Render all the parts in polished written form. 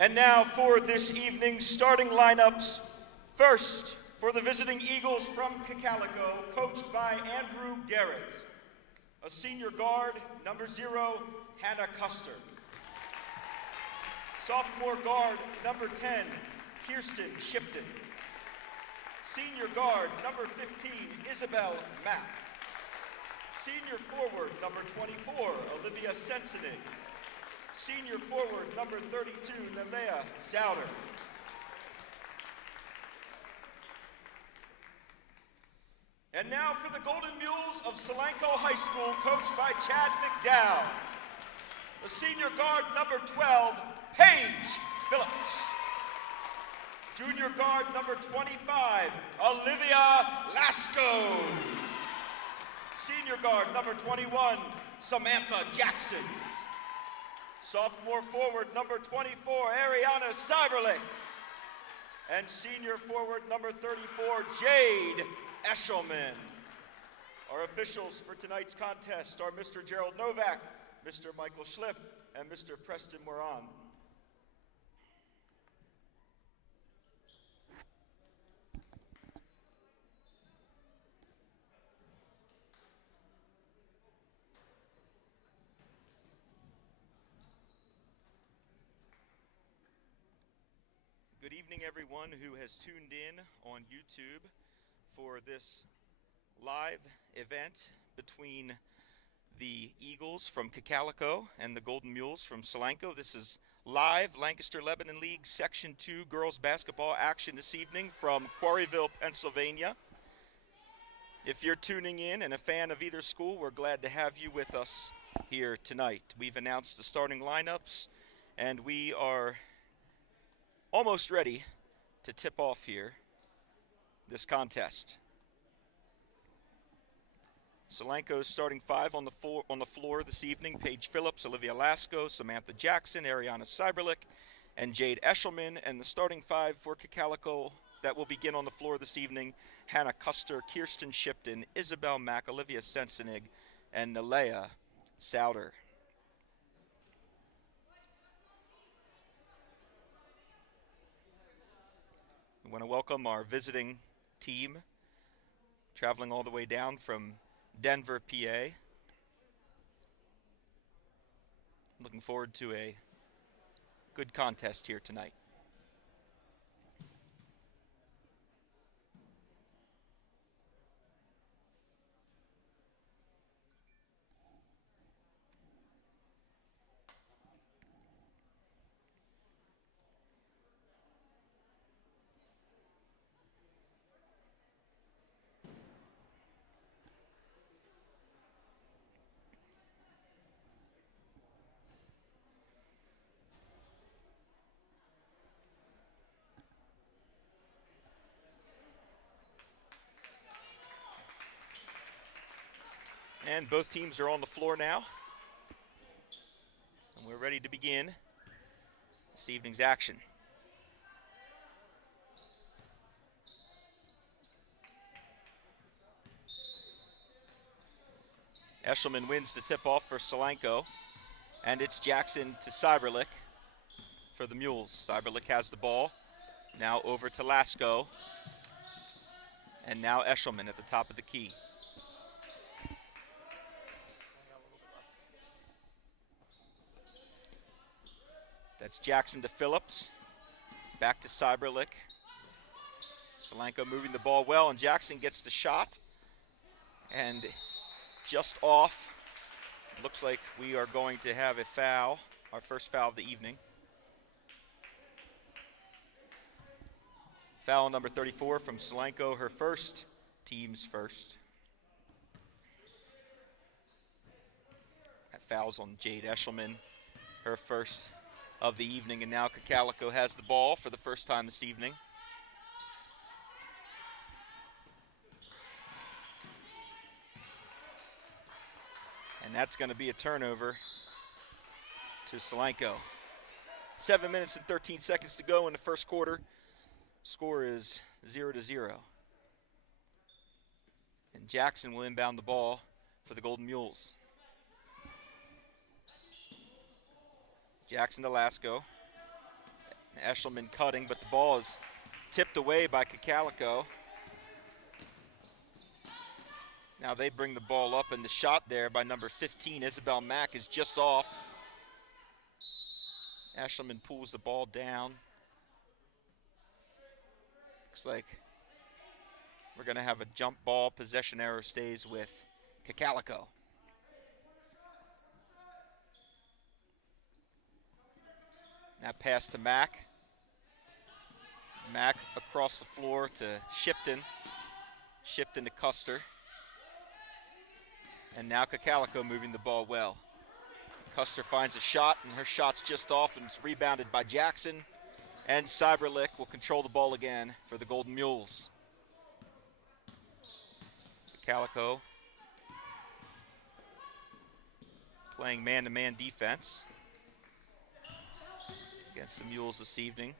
And now for this evening's starting lineups. First, for the visiting Eagles from Cocalico, coached by Andrew Garrett. A senior guard, number 0, Hannah Custer. Sophomore guard, number 10, Kirsten Shipton. Senior guard, number 15, Isabel Mack. Senior forward, number 24, Olivia Sensenig. Senior forward, number 32, Nalea Souter. And now for the Golden Mules of Solanco High School, coached by Chad McDowell. The senior guard, number 12, Paige Phillips. Junior guard, number 25, Olivia Lasco. Senior guard, number 21, Samantha Jackson. Sophomore forward, number 24, Ariana Cyberlick. And senior forward, number 34, Jade Eshelman. Our officials for tonight's contest are Mr. Gerald Novak, Mr. Michael Schlipp, and Mr. Preston Moran. Good evening, everyone who has tuned in on YouTube for this live event between the Eagles from Cocalico and the Golden Mules from Solanco. This is live Lancaster-Lebanon League Section 2 girls basketball action this evening from Quarryville, Pennsylvania. If you're tuning in and a fan of either school, we're glad to have you with us here tonight. We've announced the starting lineups, and we are almost ready to tip off here this contest. Solanco's starting 5 on the floor this evening: Paige Phillips, Olivia Lasco, Samantha Jackson, Ariana Cyberlick, and Jade Eshelman. And the starting 5 for Cocalico that will begin on the floor this evening: Hannah Custer, Kirsten Shipton, Isabel Mack, Olivia Sensenig, and Nalea Souter. We want to welcome our visiting team, traveling all the way down from Denver, PA. Looking forward to a good contest here tonight. And both teams are on the floor now. And we're ready to begin this evening's action. Eshelman wins the tip-off for Solanco. And it's Jackson to Cyberlick for the Mules. Cyberlick has the ball. Now over to Lasco. And now Eshelman at the top of the key. That's Jackson to Phillips. Back to Cyberlick. Solanco moving the ball well, and Jackson gets the shot. And just off. Looks like we are going to have a foul, our first foul of the evening. Foul number 34 from Solanco, her first, team's first. That foul's on Jade Eshelman, her first of the evening, and now Cocalico has the ball for the first time this evening. And that's going to be a turnover to Solanco. 7 minutes and 13 seconds to go in the first quarter. Score is 0-0. And Jackson will inbound the ball for the Golden Mules. Jackson to Lasco. Eshelman cutting, but the ball is tipped away by Cocalico. Now they bring the ball up, and the shot there by number 15, Isabel Mack, is just off. Eshelman pulls the ball down. Looks like we're going to have a jump ball. Possession error stays with Cocalico. Now pass to Mack. Mack across the floor to Shipton. Shipton to Custer. And now Cocalico moving the ball well. Custer finds a shot, and her shot's just off, and it's rebounded by Jackson. And Cyberlick will control the ball again for the Golden Mules. Cocalico playing man-to-man defense against the Mules this evening.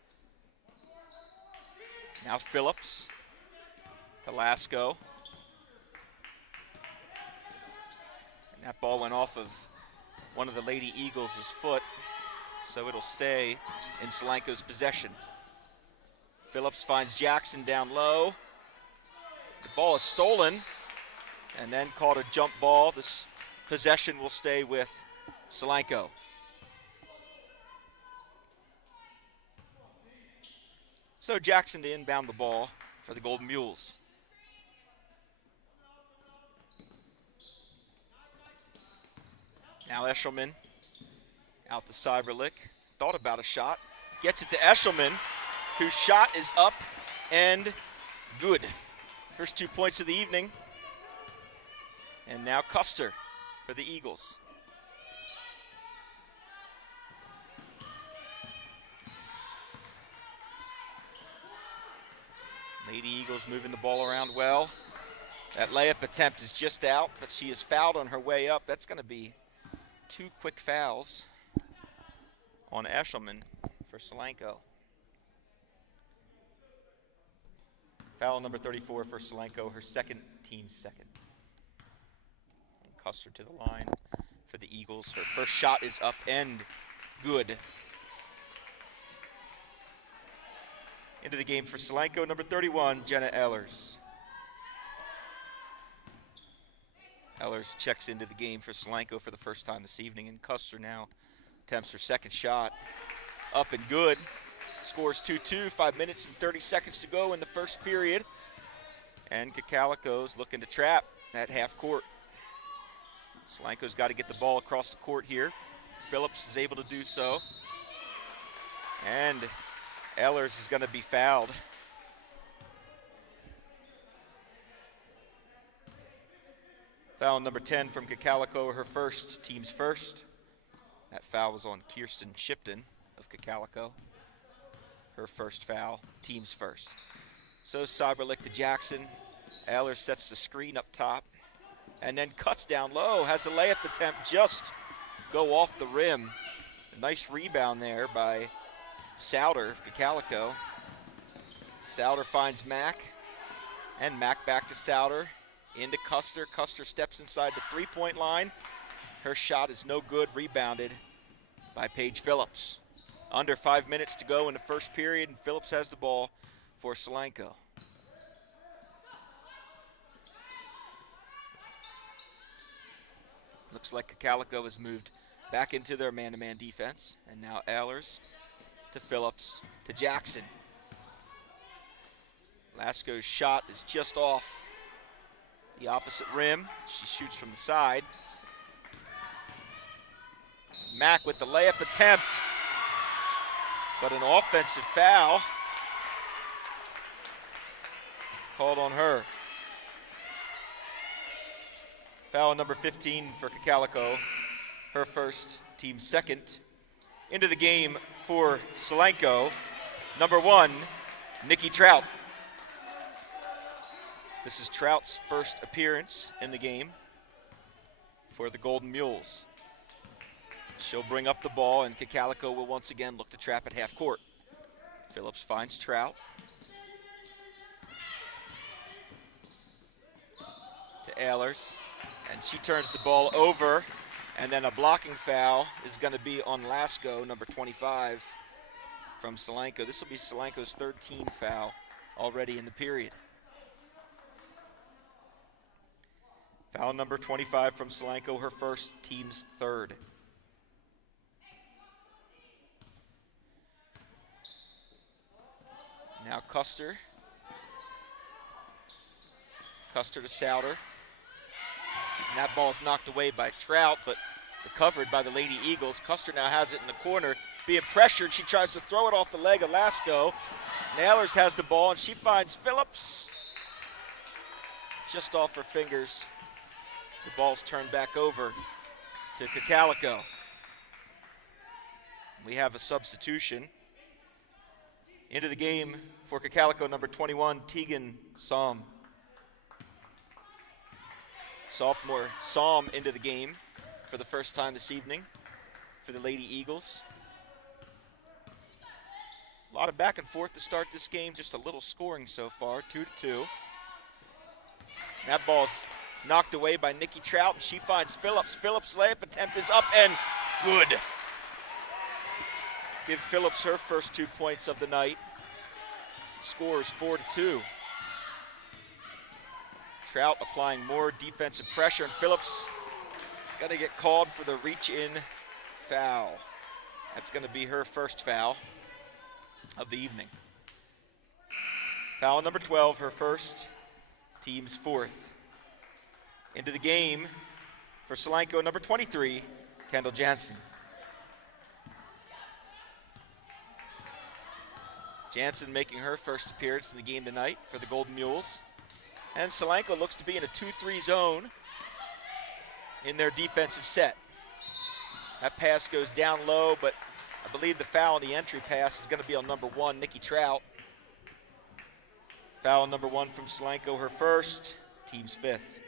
Now Phillips to Lasco. And that ball went off of one of the Lady Eagles' foot, so it'll stay in Solanco's possession. Phillips finds Jackson down low. The ball is stolen and then called a jump ball. This possession will stay with Solanco. So Jackson to inbound the ball for the Golden Mules. Now Eshelman out to Cyberlick. Thought about a shot. Gets it to Eshelman, whose shot is up and good. First 2 points of the evening. And now Custer for the Eagles. Lady Eagles moving the ball around well. That layup attempt is just out, but she is fouled on her way up. That's going to be 2 quick fouls on Eshelman for Solanco. Foul number 34 for Solanco, her second, team's second. And Custer to the line for the Eagles. Her first shot is up and good. Into the game for Solanco, number 31, Jenna Ehlers. Ehlers checks into the game for Solanco for the first time this evening, and Custer now attempts her second shot. Up and good. Scores 2-2, 5 minutes and 30 seconds to go in the first period. And Cocalico's looking to trap at half court. Solanco's got to get the ball across the court here. Phillips is able to do so. And Ehlers is going to be fouled. Foul number 10 from Cocalico, her first, team's first. That foul was on Kirsten Shipton of Cocalico. Her first foul, team's first. So Cyberlick to Jackson. Ehlers sets the screen up top and then cuts down low. Has a layup attempt just go off the rim. A nice rebound there by Souter of Cocalico. Souter finds Mack, and Mack back to Souter. Into Custer. Custer steps inside the three-point line. Her shot is no good, rebounded by Paige Phillips. Under 5 minutes to go in the first period, and Phillips has the ball for Solanco. Looks like Cocalico has moved back into their man-to-man defense, and now Ehlers to Phillips to Jackson. Lasco's shot is just off the opposite rim. She shoots from the side. Mack with the layup attempt, but an offensive foul called on her. Foul number 15 for Cocalico, her first, team second. Into the game for Solanco, number 1, Nikki Trout. This is Trout's first appearance in the game for the Golden Mules. She'll bring up the ball, and Cocalico will once again look to trap at half court. Phillips finds Trout. To Ehlers, and she turns the ball over, and then a blocking foul is going to be on Lasco, number 25, from Solanco. This will be Solanco's third team foul already in the period. Foul number 25 from Solanco, her first, team's third. Now Custer. Custer to Souter. And that ball's knocked away by Trout, but recovered by the Lady Eagles. Custer now has it in the corner, being pressured. She tries to throw it off the leg of Lasco. Nailers has the ball, and she finds Phillips. Just off her fingers. The ball's turned back over to Cocalico. We have a substitution. Into the game for Cocalico, number 21, Tegan Somm. Sophomore Somm into the game for the first time this evening for the Lady Eagles. A lot of back and forth to start this game, just a little scoring so far, 2-2. That ball's knocked away by Nikki Trout, and she finds Phillips. Phillips' layup attempt is up and good. Give Phillips her first 2 points of the night. Score is 4-2. Trout applying more defensive pressure, and Phillips is going to get called for the reach-in foul. That's going to be her first foul of the evening. Foul number 12, her first, team's fourth. Into the game for Solanco, number 23, Kendall Jansen. Jansen making her first appearance in the game tonight for the Golden Mules. And Solanco looks to be in a 2-3 zone in their defensive set. That pass goes down low, but I believe the foul on the entry pass is going to be on number 1, Nikki Trout. Foul number 1 from Solanco, her first, team's fifth.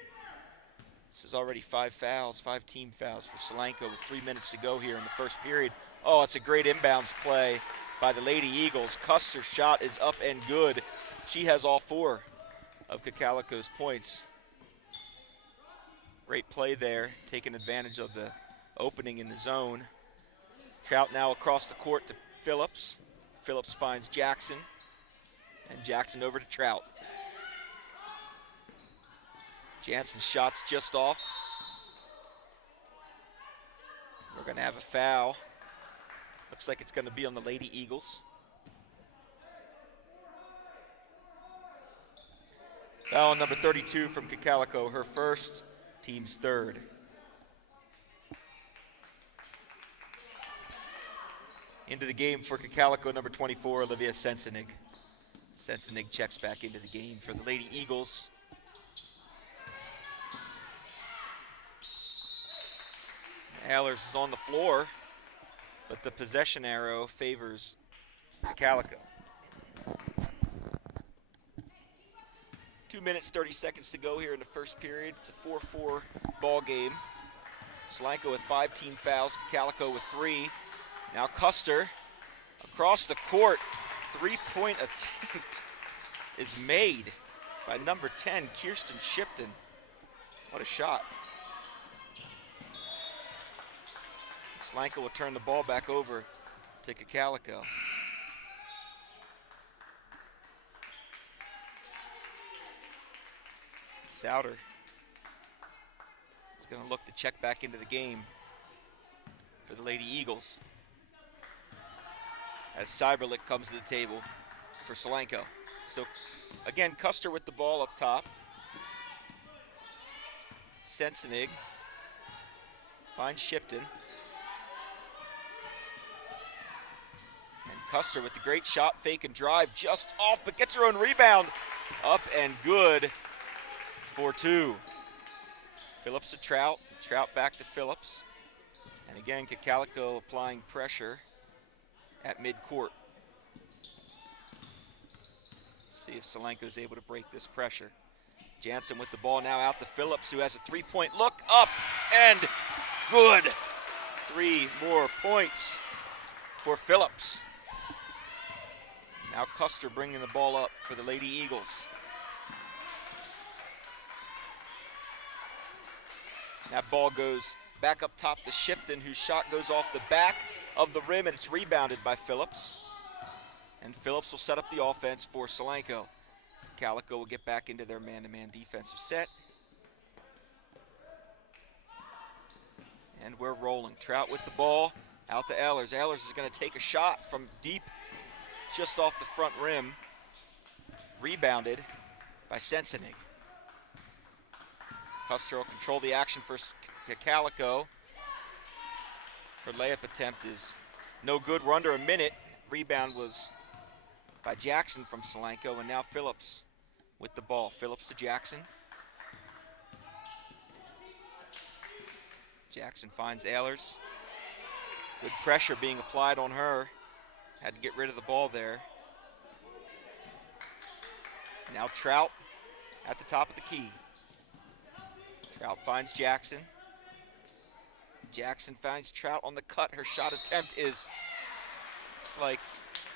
This is already 5 fouls, 5 team fouls for Solanco with 3 minutes to go here in the first period. Oh, it's a great inbounds play by the Lady Eagles. Custer's shot is up and good. She has all 4 of Cocalico's points. Great play there, taking advantage of the opening in the zone. Trout now across the court to Phillips. Phillips finds Jackson, and Jackson over to Trout. Jansen's shot's just off. We're gonna have a foul. Looks like it's gonna be on the Lady Eagles. Foul number 32 from Cocalico, her first, team's third. Into the game for Cocalico, number 24, Olivia Sensenig. Sensenig checks back into the game for the Lady Eagles. Ehlers is on the floor, but the possession arrow favors Cocalico. 2 minutes, 30 seconds to go here in the first period. It's a 4-4 ball game. Solanco with 5 team fouls, Cocalico with 3. Now Custer across the court. 3-point attempt is made by number 10, Kirsten Shipton. What a shot. Solanco will turn the ball back over to Cocalico. Souter is going to look to check back into the game for the Lady Eagles as Cyberlick comes to the table for Solanco. So again, Custer with the ball up top. Sensenig finds Shipton. And Custer with the great shot, fake and drive, just off, but gets her own rebound. Up and good for 2. Phillips to Trout, Trout back to Phillips. And again, Cocalico applying pressure at midcourt. See if Solanco is able to break this pressure. Jansen with the ball now out to Phillips, who has a 3-point look, up and good. 3 more points for Phillips. Now Custer bringing the ball up for the Lady Eagles. That ball goes back up top to Shipton, whose shot goes off the back of the rim, and it's rebounded by Phillips. And Phillips will set up the offense for Solanco. Cocalico will get back into their man-to-man defensive set. And we're rolling. Trout with the ball, out to Ehlers. Ehlers is going to take a shot from deep, just off the front rim. Rebounded by Sensenig. Custer will control the action for Cocalico. Her layup attempt is no good. We're under a minute. Rebound was by Jackson from Solanco, and now Phillips with the ball. Phillips to Jackson. Jackson finds Ehlers. Good pressure being applied on her. Had to get rid of the ball there. Now Trout at the top of the key. Trout finds Jackson. Jackson finds Trout on the cut. Her shot attempt is, looks like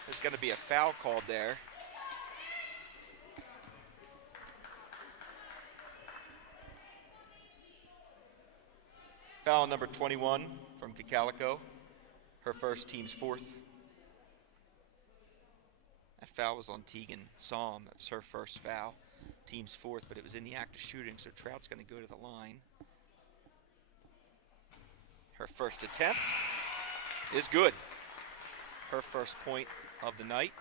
there's going to be a foul called there. Foul number 21 from Cocalico. Her first, team's fourth. That foul was on Tegan Psalm. That was her first foul. Team's fourth, but it was in the act of shooting, so Trout's going to go to the line. Her first attempt is good. Her first point of the night.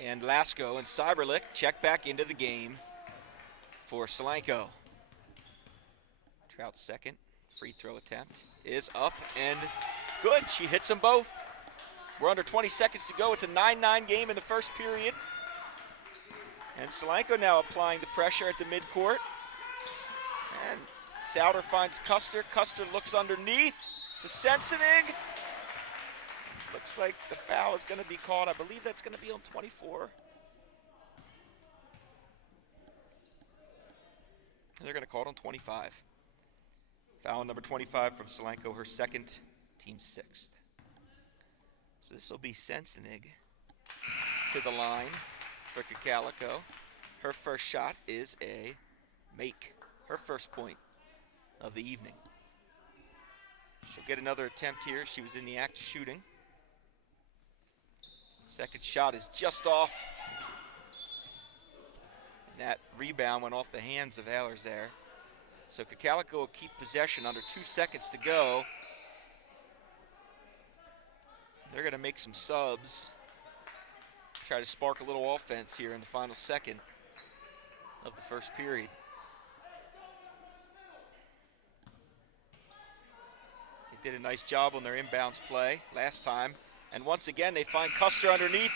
And Lasko and Cyberlick check back into the game for Solanco. Trout's second free throw attempt is up and good. She hits them both. We're under 20 seconds to go. It's a 9-9 game in the first period. And Solanco now applying the pressure at the midcourt. And Souter finds Custer. Custer looks underneath to Sensenig. Looks like the foul is going to be called. I believe that's going to be on 24. And they're going to call it on 25. Foul number 25 from Solanco, her second, team sixth. So this will be Sensenig to the line for Cocalico. Her first shot is a make. Her first point of the evening. She'll get another attempt here. She was in the act of shooting. Second shot is just off. And that rebound went off the hands of Ehlers there. So Cocalico will keep possession under 2 seconds to go. They're going to make some subs. Try to spark a little offense here in the final second of the first period. They did a nice job on their inbounds play last time. And once again, they find Custer underneath.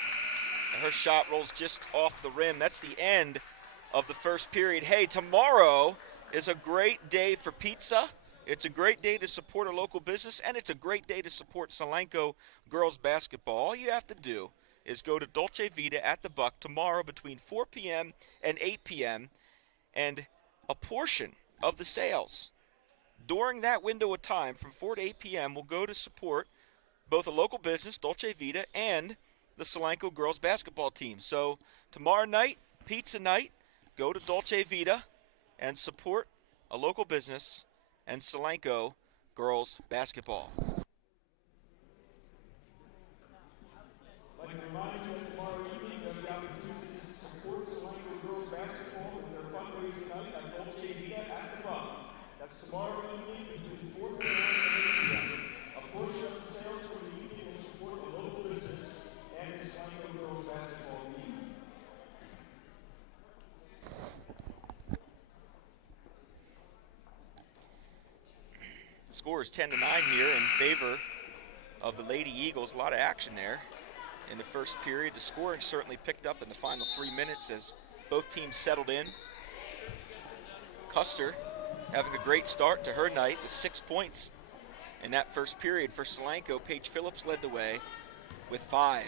And her shot rolls just off the rim. That's the end of the first period. Hey, tomorrow is a great day for pizza. It's a great day to support a local business, and it's a great day to support Solanco girls basketball. All you have to do is go to Dolce Vita at the Buck tomorrow between 4 p.m. and 8 p.m., and a portion of the sales during that window of time from 4 to 8 p.m. will go to support both a local business, Dolce Vita, and the Solanco girls basketball team. So tomorrow night, pizza night, go to Dolce Vita and support a local business and Solanco girls basketball. I'd like to remind you that tomorrow evening you have the opportunity to support Solanco girls basketball in their fundraising night at Dolce Vita at the Buck. That's tomorrow evening between 4 p.m. and 8 p.m. A portion of the sales for the evening will support the local business and the Solanco girls basketball team. Score is 10-9 here in favor of the Lady Eagles. A lot of action there in the first period. The scoring certainly picked up in the final 3 minutes as both teams settled in. Custer having a great start to her night with 6 points in that first period for Solanco. Paige Phillips led the way with 5.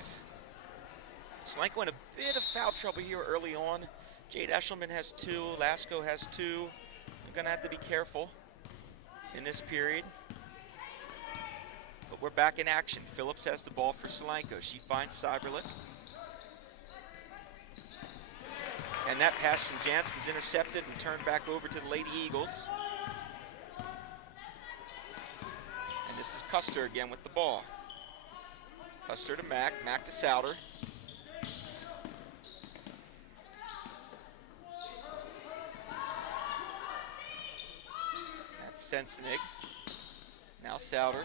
Solanco in a bit of foul trouble here early on. Jade Eshelman has 2, Lasko has 2. They're gonna have to be careful in this period. But we're back in action. Phillips has the ball for Solanco. She finds Cyberlick. And that pass from Jansen's intercepted and turned back over to the Lady Eagles. And this is Custer again with the ball. Custer to Mack, Mack to Souter. That's Sensenig. Now Souter.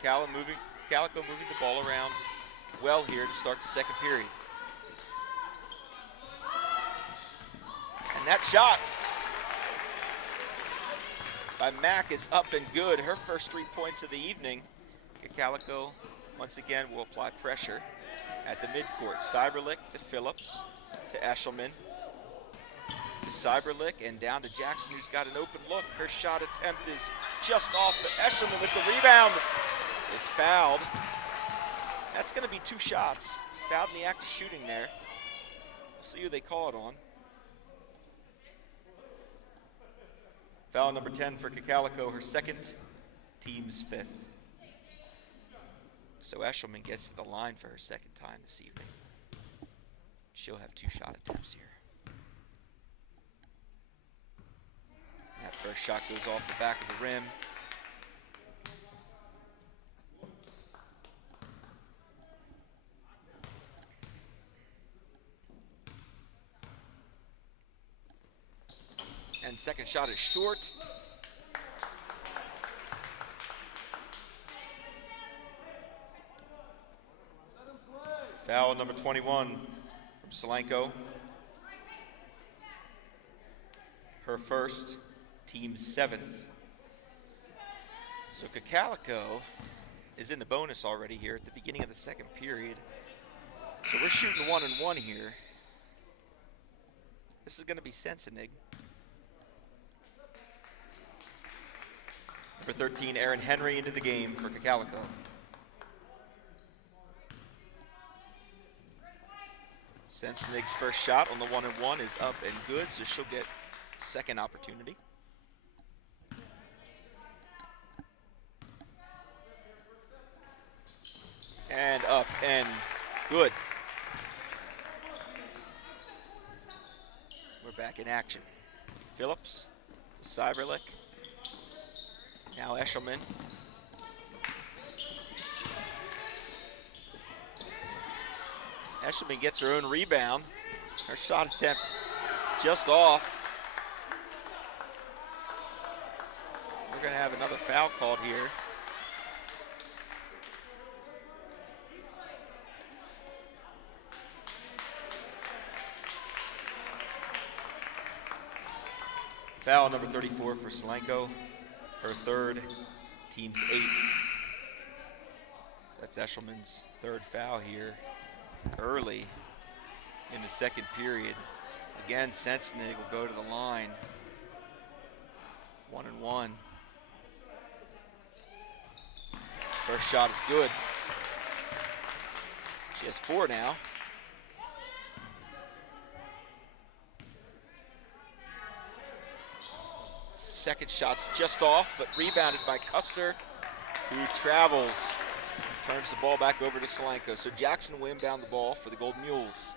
Cocalico moving the ball around well here to start the second period. And that shot by Mack is up and good. Her first 3 points of the evening. Cocalico once again will apply pressure at the midcourt. Cyberlick to Phillips to Eshelman. To Cyberlick and down to Jackson, who's got an open look. Her shot attempt is just off, but Eshelman with the rebound is fouled. That's going to be 2 shots. Fouled in the act of shooting there. We'll see who they call it on. Foul number 10 for Cocalico, her second, team's 5th. So Eshelman gets to the line for her second time this evening. She'll have 2 shot attempts here. That first shot goes off the back of the rim. And second shot is short. Foul number 21 from Solanco. Her first, team 7th. So Cocalico is in the bonus already here at the beginning of the second period. So we're shooting 1-and-1 here. This is going to be Sensenig. Number 13, Aaron Henry into the game for Cocalico. Sensenig's first shot on the 1-and-1 is up and good, so she'll get second opportunity. And up and good. We're back in action. Phillips to Cyberlick. Now Eshelman. Eshelman gets her own rebound. Her shot attempt is just off. We're going to have another foul called here. Foul number 34 for Solanco. Her third, team's 8th. That's Eshelman's third foul here early in the second period. Again, Sensenig will go to the line. 1-and-1. First shot is good. She has 4 now. Second shot's just off, but rebounded by Custer, who travels, turns the ball back over to Solanco. So Jackson will inbound the ball for the Golden Mules.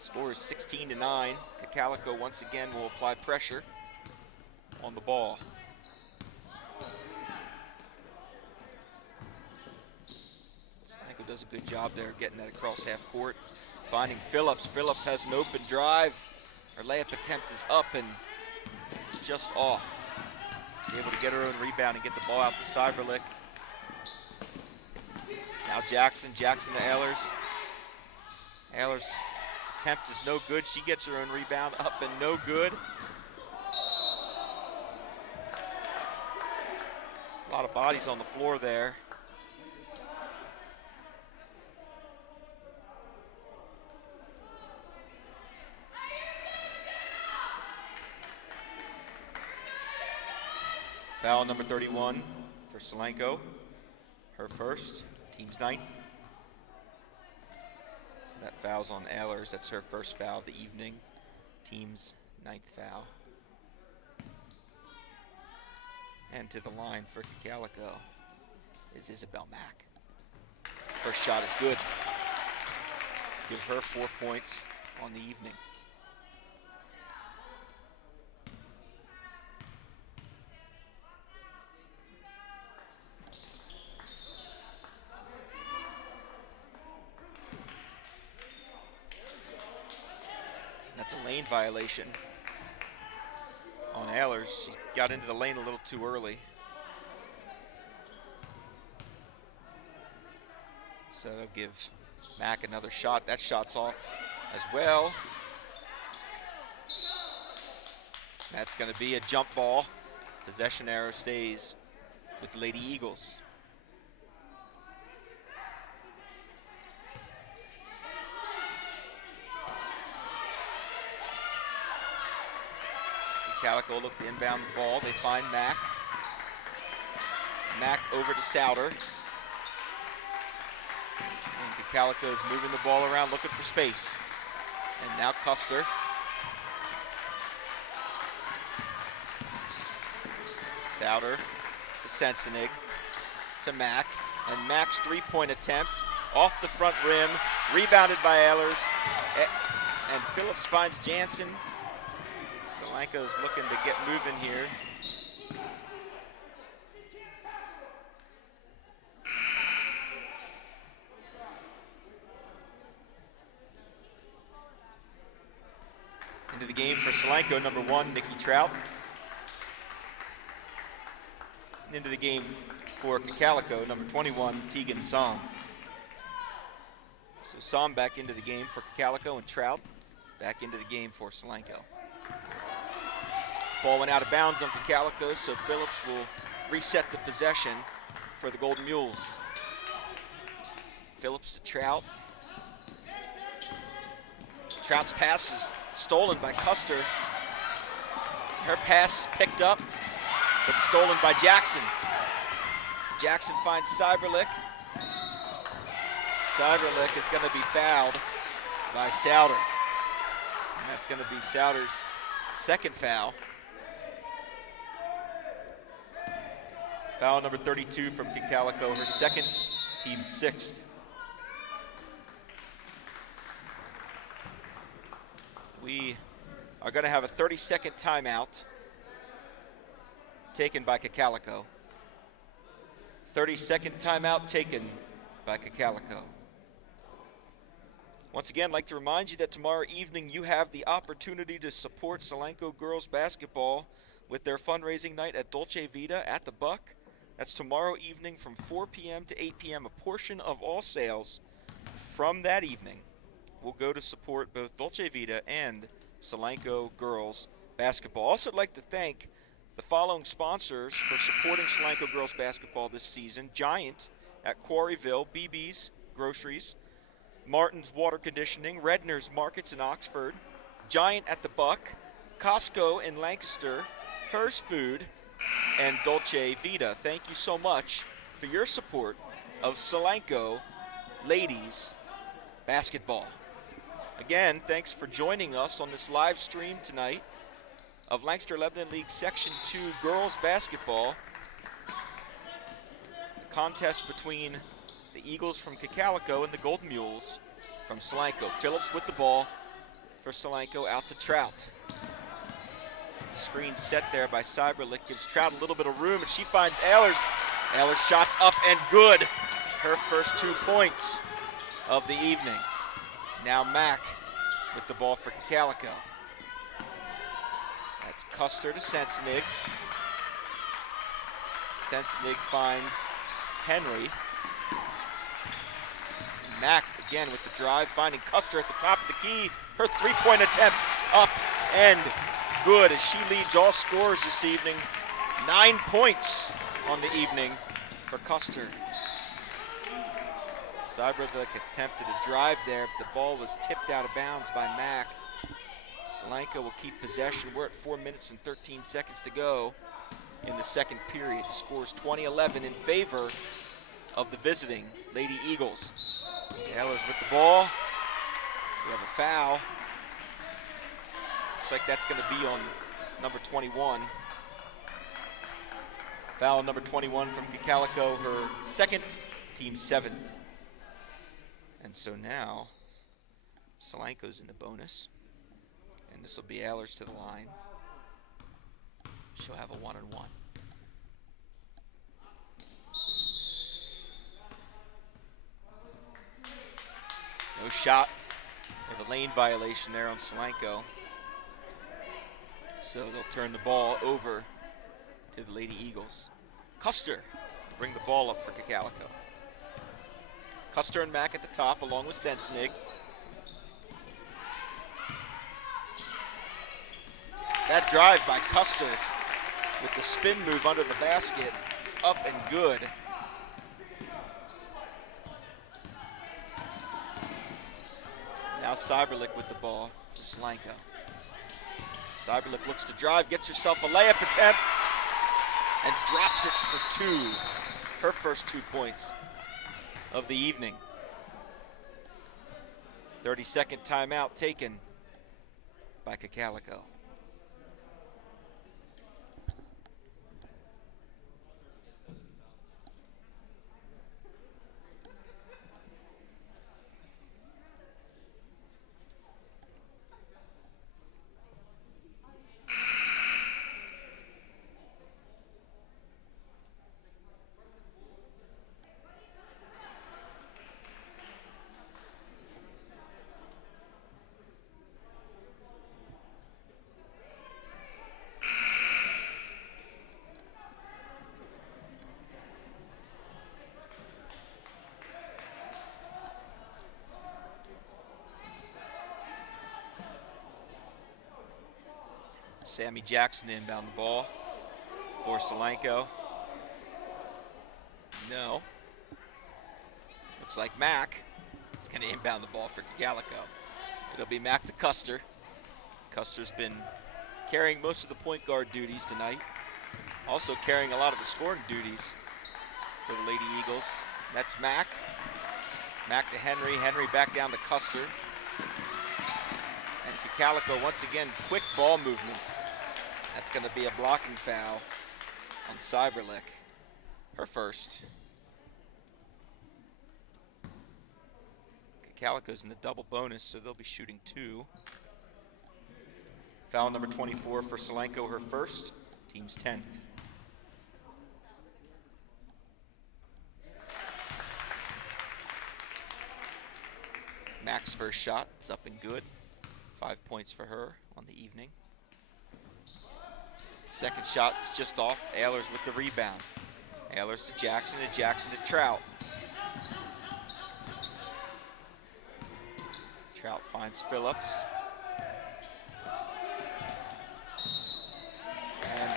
Score is 16-9. Cocalico once again will apply pressure on the ball. Solanco does a good job there getting that across half court. Finding Phillips. Phillips has an open drive. Her layup attempt is up and just off. She's able to get her own rebound and get the ball out to Cyberlick. Now Jackson to Ehlers. Ehlers' attempt is no good. She gets her own rebound, up and no good. A lot of bodies on the floor there. Foul number 31 for Solanco. Her first, team's 9th. That foul's on Ehlers. That's her first foul of the evening. Team's 9th foul. And to the line for Cocalico is Isabel Mack. First shot is good. Give her 4 points on the evening. That's a lane violation on Ehlers. She got into the lane a little too early. So they'll give Mack another shot. That shot's off as well. That's going to be a jump ball. Possession arrow stays with the Lady Eagles. Cocalico look to inbound the ball. They find Mack. Mack over to Souter. And Cocalico's moving the ball around, looking for space. And now Custer. Souter to Sensenig to Mack. And Mack's three-point attempt off the front rim, rebounded by Ehlers. And Phillips finds Jansen. Solanco's looking to get moving here. Into the game for Solanco, number 1, Nikki Trout. Into the game for Cocalico, number 21, Tegan Song. So Song back into the game for Cocalico, and Trout back into the game for Solanco. Ball went out of bounds on Cocalico, so Phillips will reset the possession for the Golden Mules. Phillips to Trout. Trout's pass is stolen by Custer. Her pass is picked up, but stolen by Jackson. Jackson finds Cyberlick. Cyberlick is going to be fouled by Souter. And that's going to be Souter's second foul. Foul number 32 from Cocalico, her second, team 6th. We are going to have a 30-second timeout taken by Cocalico. 30-second timeout taken by Cocalico. Once again, I'd like to remind you that tomorrow evening you have the opportunity to support Solanco girls basketball with their fundraising night at Dolce Vita at the Buck. That's tomorrow evening from 4 p.m. to 8 p.m. A portion of all sales from that evening will go to support both Dolce Vita and Solanco girls basketball. Also, I'd like to thank the following sponsors for supporting Solanco girls basketball this season: Giant at Quarryville, BB's Groceries, Martin's Water Conditioning, Redner's Markets in Oxford, Giant at the Buck, Costco in Lancaster, Hearst Food, and Dolce Vita. Thank you so much for your support of Solanco ladies basketball. Again, thanks for joining us on this live stream tonight of Lancaster-Lebanon League Section 2 girls basketball. The contest between the Eagles from Cocalico and the Golden Mules from Solanco. Phillips with the ball for Solanco, out to Trout. Screen set there by Cyberlick, gives Trout a little bit of room, and she finds Ehlers. Ehlers shots up and good. Her first 2 points of the evening. Now Mack with the ball for Cocalico. That's Custer to Sensenig. Sensenig finds Henry. Mack again with the drive, finding Custer at the top of the key. Her three-point attempt up and good as she leads all scorers this evening. 9 points on the evening for Custer. Cyberlick attempted a drive there, but the ball was tipped out of bounds by Mack. Solanco will keep possession. We're at 4 minutes and 13 seconds to go in the second period. The score is 20-11 in favor of the visiting Lady Eagles. Ehlers with the ball. We have a foul. Looks like that's going to be on number 21. Foul number 21 from Cocalico, her second, team 7th. And so now, Solanco's in the bonus. And this will be Ehlers to the line. She'll have a 1-on-1. No shot. We have a lane violation there on Solanco. So they'll turn the ball over to the Lady Eagles. Custer bring the ball up for Cocalico. Custer and Mack at the top along with Sensenig. That drive by Custer with the spin move under the basket is up and good. Now Cyberlick with the ball for Solanco. Cyberlick looks to drive, gets herself a layup attempt, and drops it for two. Her first 2 points of the evening. 30-second timeout taken by Cocalico. Sammy Jackson inbound the ball for Solanco. No. Looks like Mack is going to inbound the ball for Cocalico. It'll be Mack to Custer. Custer's been carrying most of the point guard duties tonight. Also carrying a lot of the scoring duties for the Lady Eagles. That's Mack. Mack to Henry. Henry back down to Custer. And Cocalico once again, quick ball movement. That's going to be a blocking foul on Cyberlick. Her first. Cocalico's in the double bonus, so they'll be shooting 2. Foul number 24 for Solanco, her first. Team's 10th. Mack's first shot is up and good. 5 points for her on the evening. Second shot is just off. Ehlers with the rebound. Ehlers to Jackson to Trout. Trout finds Phillips. And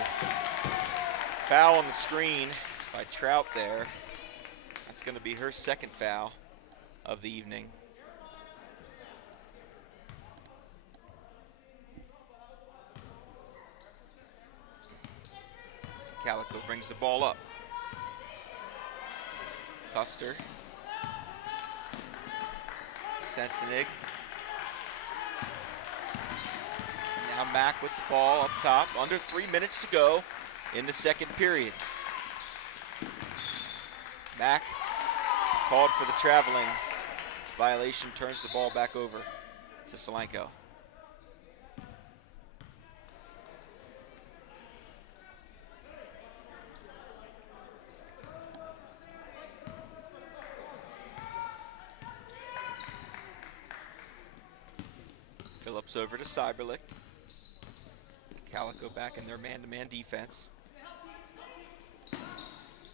foul on the screen by Trout there. That's going to be her second foul of the evening. Cocalico brings the ball up. Custer. Sensenig. Now Mack with the ball up top. Under 3 minutes to go in the second period. Mack called for the traveling violation, turns the ball back over to Solanco. Phillips over to Cyberlick. Cocalico back in their man-to-man defense.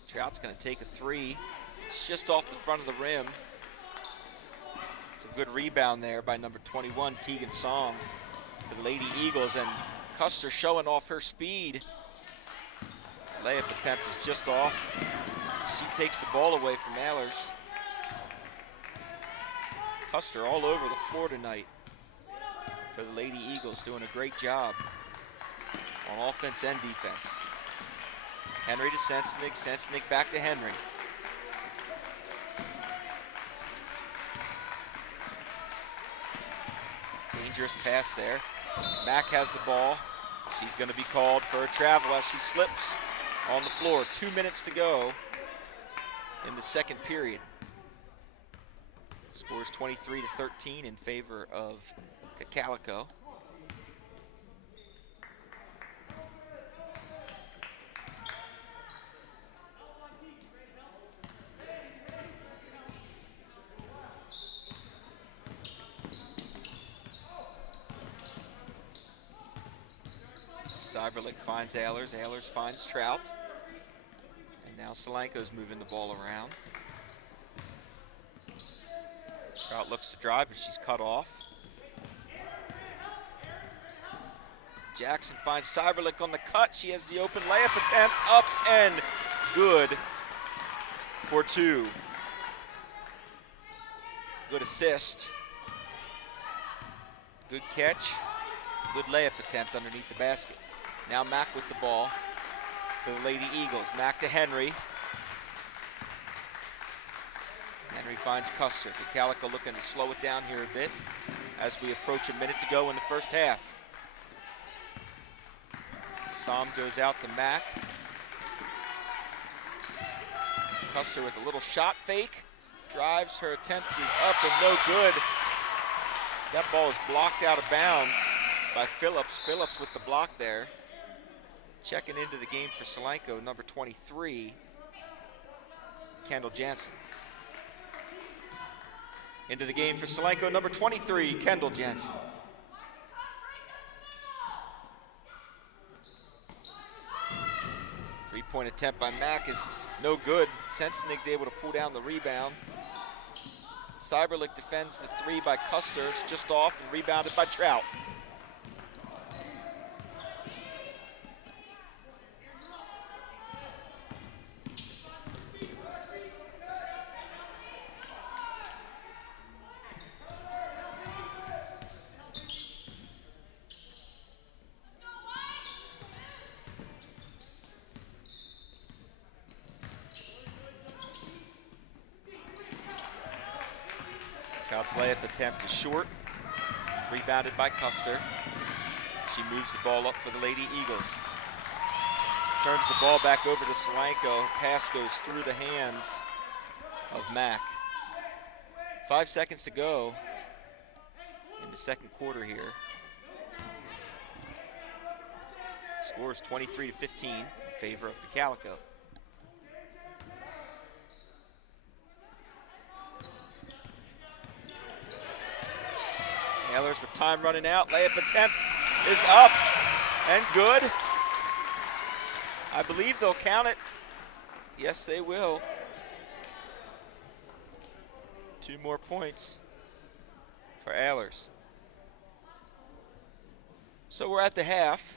Trout's going to take a 3. It's just off the front of the rim. Some good rebound there by number 21, Tegan Song, for the Lady Eagles. And Custer showing off her speed. Layup attempt is just off. She takes the ball away from Ehlers. Custer all over the floor tonight for the Lady Eagles, doing a great job on offense and defense. Henry to Sensenig, Sensenig back to Henry. Dangerous pass there. Mack has the ball. She's going to be called for a travel as she slips on the floor. 2 minutes to go in the second period. Scores 23-13 in favor of Cocalico. Cyberlick finds Ehlers. Ehlers finds Trout. And now Solanco's moving the ball around. Trout looks to drive, but she's cut off. Jackson finds Cyberlick on the cut. She has the open layup attempt, up and good for two. Good assist. Good catch. Good layup attempt underneath the basket. Now Mack with the ball for the Lady Eagles. Mack to Henry. Henry finds Custer. Cocalico looking to slow it down here a bit as we approach a minute to go in the first half. Som goes out to Mack. Custer with a little shot fake. Drives, her attempt is up and no good. That ball is blocked out of bounds by Phillips. Phillips with the block there. Checking into the game for Solanco, number 23, Kendall Jansen. Into the game for Solanco, number 23, Kendall Jansen. Three-point attempt by Mack is no good. Sensenig's able to pull down the rebound. Cyberlick defends the three by Custer. It's just off and rebounded by Trout. Trout's layup attempt is short. Rebounded by Custer. She moves the ball up for the Lady Eagles. Turns the ball back over to Solanco. Pass goes through the hands of Mack. 5 seconds to go in the second quarter here. Score is 23-15 in favor of Cocalico. Ehlers with time running out. Layup attempt is up and good. I believe they'll count it. Yes, they will. 2 more points for Ehlers. So we're at the half.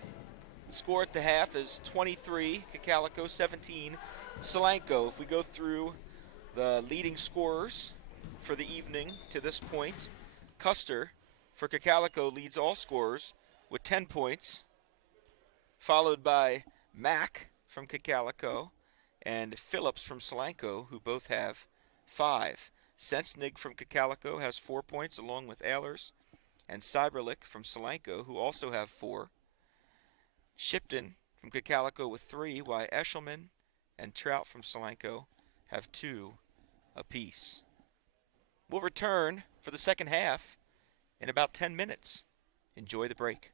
The score at the half is 23, Cocalico 17, Solanco. If we go through the leading scorers for the evening to this point, Custer for Cocalico leads all scorers with 10 points, followed by Mack from Cocalico and Phillips from Solanco, who both have 5. Sensenig from Cocalico has 4 points, along with Ehlers and Cyberlick from Solanco, who also have 4. Shipton from Cocalico with 3, while Eshelman and Trout from Solanco have 2 apiece. We'll return for the second half in about 10 minutes. Enjoy the break.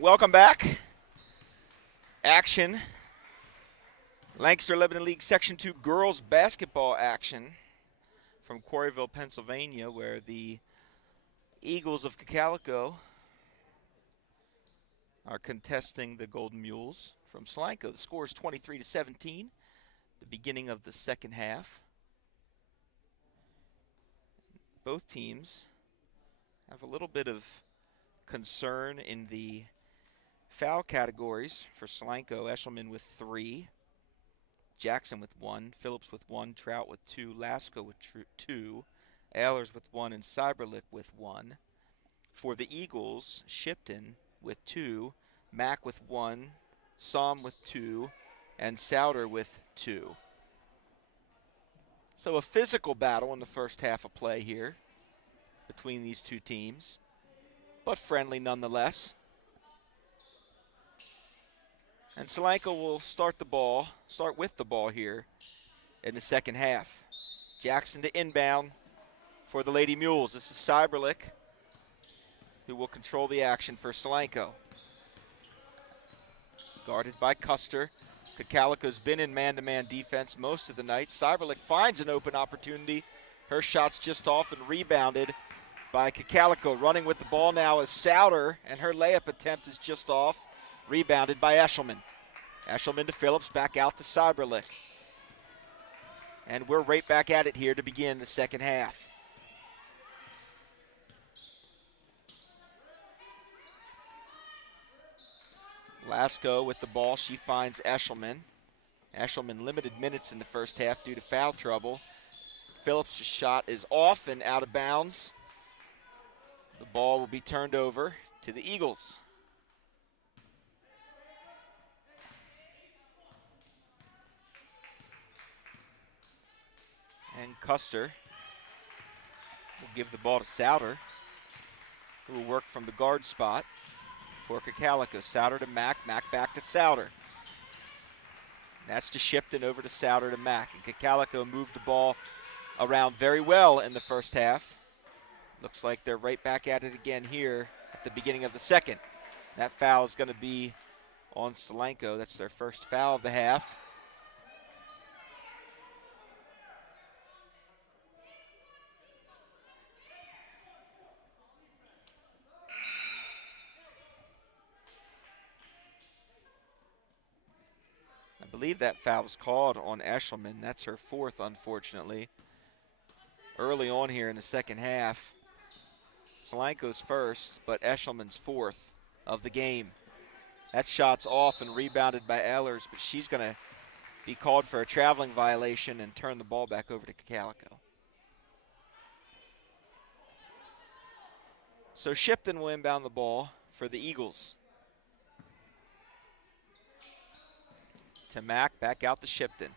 Welcome back. Action. Lancaster-Lebanon League Section 2 girls basketball action from Quarryville, Pennsylvania, where the Eagles of Cocalico are contesting the Golden Mules from Solanco. The score is 23-17, the beginning of the second half. Both teams have a little bit of concern in the foul categories. For Solanco, Eshelman with 3, Jackson with 1, Phillips with 1, Trout with 2, Lasco with 2, Ehlers with 1, and Cyberlick with 1. For the Eagles, Shipton with 2, Mack with 1, Som with 2, and Souter with 2. So a physical battle in the first half of play here between these two teams, but friendly nonetheless. And Solanco will start with the ball here in the second half. Jackson to inbound for the Lady Mules. This is Cyberlick, who will control the action for Solanco. Guarded by Custer. Cocalico's been in man-to-man defense most of the night. Cyberlick finds an open opportunity. Her shot's just off and rebounded by Cocalico. Running with the ball now is Souter, and her layup attempt is just off. Rebounded by Eshelman. Eshelman to Phillips, back out to Cyberlick. And we're right back at it here to begin the second half. Lasco with the ball, she finds Eshelman. Eshelman limited minutes in the first half due to foul trouble. Phillips' shot is off and out of bounds. The ball will be turned over to the Eagles. And Custer will give the ball to Souter, who will work from the guard spot for Cocalico. Souter to Mack, Mack back to Souter. That's to Shipton, over to Souter to Mack. And Cocalico moved the ball around very well in the first half. Looks like they're right back at it again here at the beginning of the second. That foul is going to be on Solanco. That's their first foul of the half. I believe that foul was called on Eshelman. That's her fourth, unfortunately. Early on here in the second half, Solanco's first, but Eshelman's fourth of the game. That shot's off and rebounded by Ehlers, but she's going to be called for a traveling violation and turn the ball back over to Cocalico. So Shipton will inbound the ball for the Eagles. To Mack, back out to Shipton.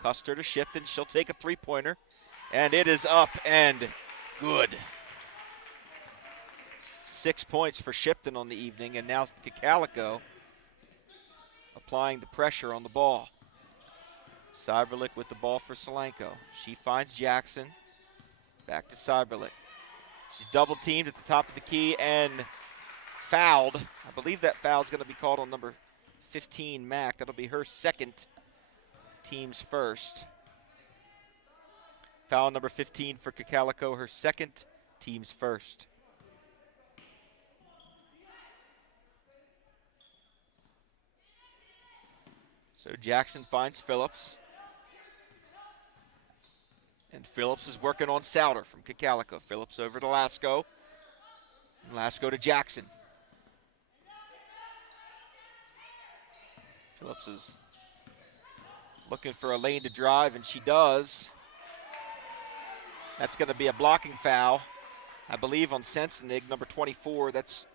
Custer to Shipton. She'll take a three-pointer, and it is up and good. 6 points for Shipton on the evening, and now Cocalico applying the pressure on the ball. Cyberlick with the ball for Solanco. She finds Jackson. Back to Cyberlick. She's double-teamed at the top of the key and fouled. I believe that foul is going to be called on number 15, Mack. That'll be her second, team's first. Foul number 15 for Cocalico, her second, team's first. So Jackson finds Phillips. And Phillips is working on Souter from Cocalico. Phillips over to Lasco. And Lasco to Jackson. Phillips is looking for a lane to drive, and she does. That's going to be a blocking foul, I believe, on Sensenig, number 24. That's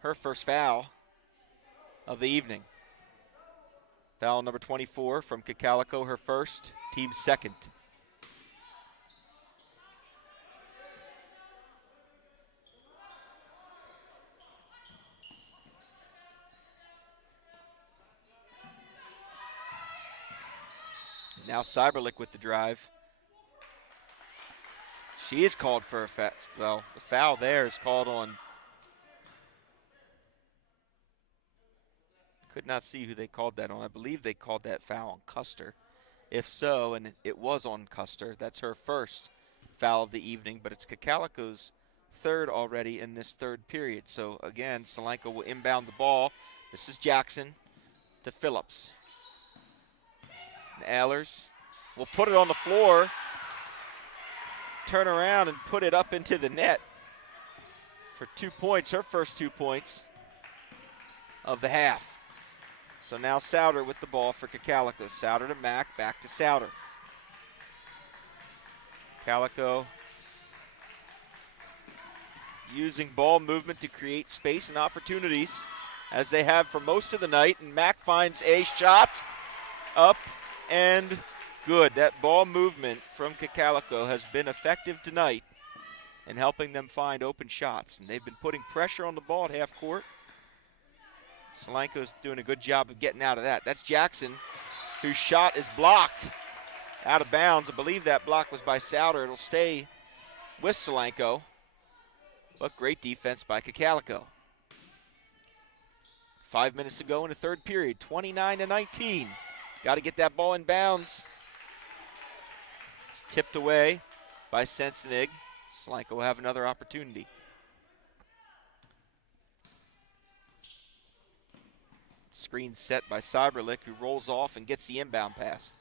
her first foul of the evening. Foul number 24 from Cocalico, her first, team second. Now Cyberlick with the drive. She is called for effect. Well, the foul there is called on. Could not see who they called that on. I believe they called that foul on Custer. If so, and it was on Custer, that's her first foul of the evening, but it's Cocalico's third already in this third period. So again, Solanco will inbound the ball. This is Jackson to Phillips. And Ehlers will put it on the floor, turn around and put it up into the net for 2 points, her first 2 points of the half. So now Souter with the ball for Cocalico. Souter to Mack, back to Souter. Cocalico using ball movement to create space and opportunities, as they have for most of the night. And Mack finds a shot up and good. That ball movement from Cocalico has been effective tonight in helping them find open shots. And they've been putting pressure on the ball at half court. Solanco's doing a good job of getting out of that. That's Jackson, whose shot is blocked out of bounds. I believe that block was by Souter. It'll stay with Solanco, but great defense by Cocalico. 5 minutes to go in the third period, 29-19. Got to get that ball in bounds. It's tipped away by Sensenig. Solanco will have another opportunity. Screen set by Cyberlick, who rolls off and gets the inbound pass.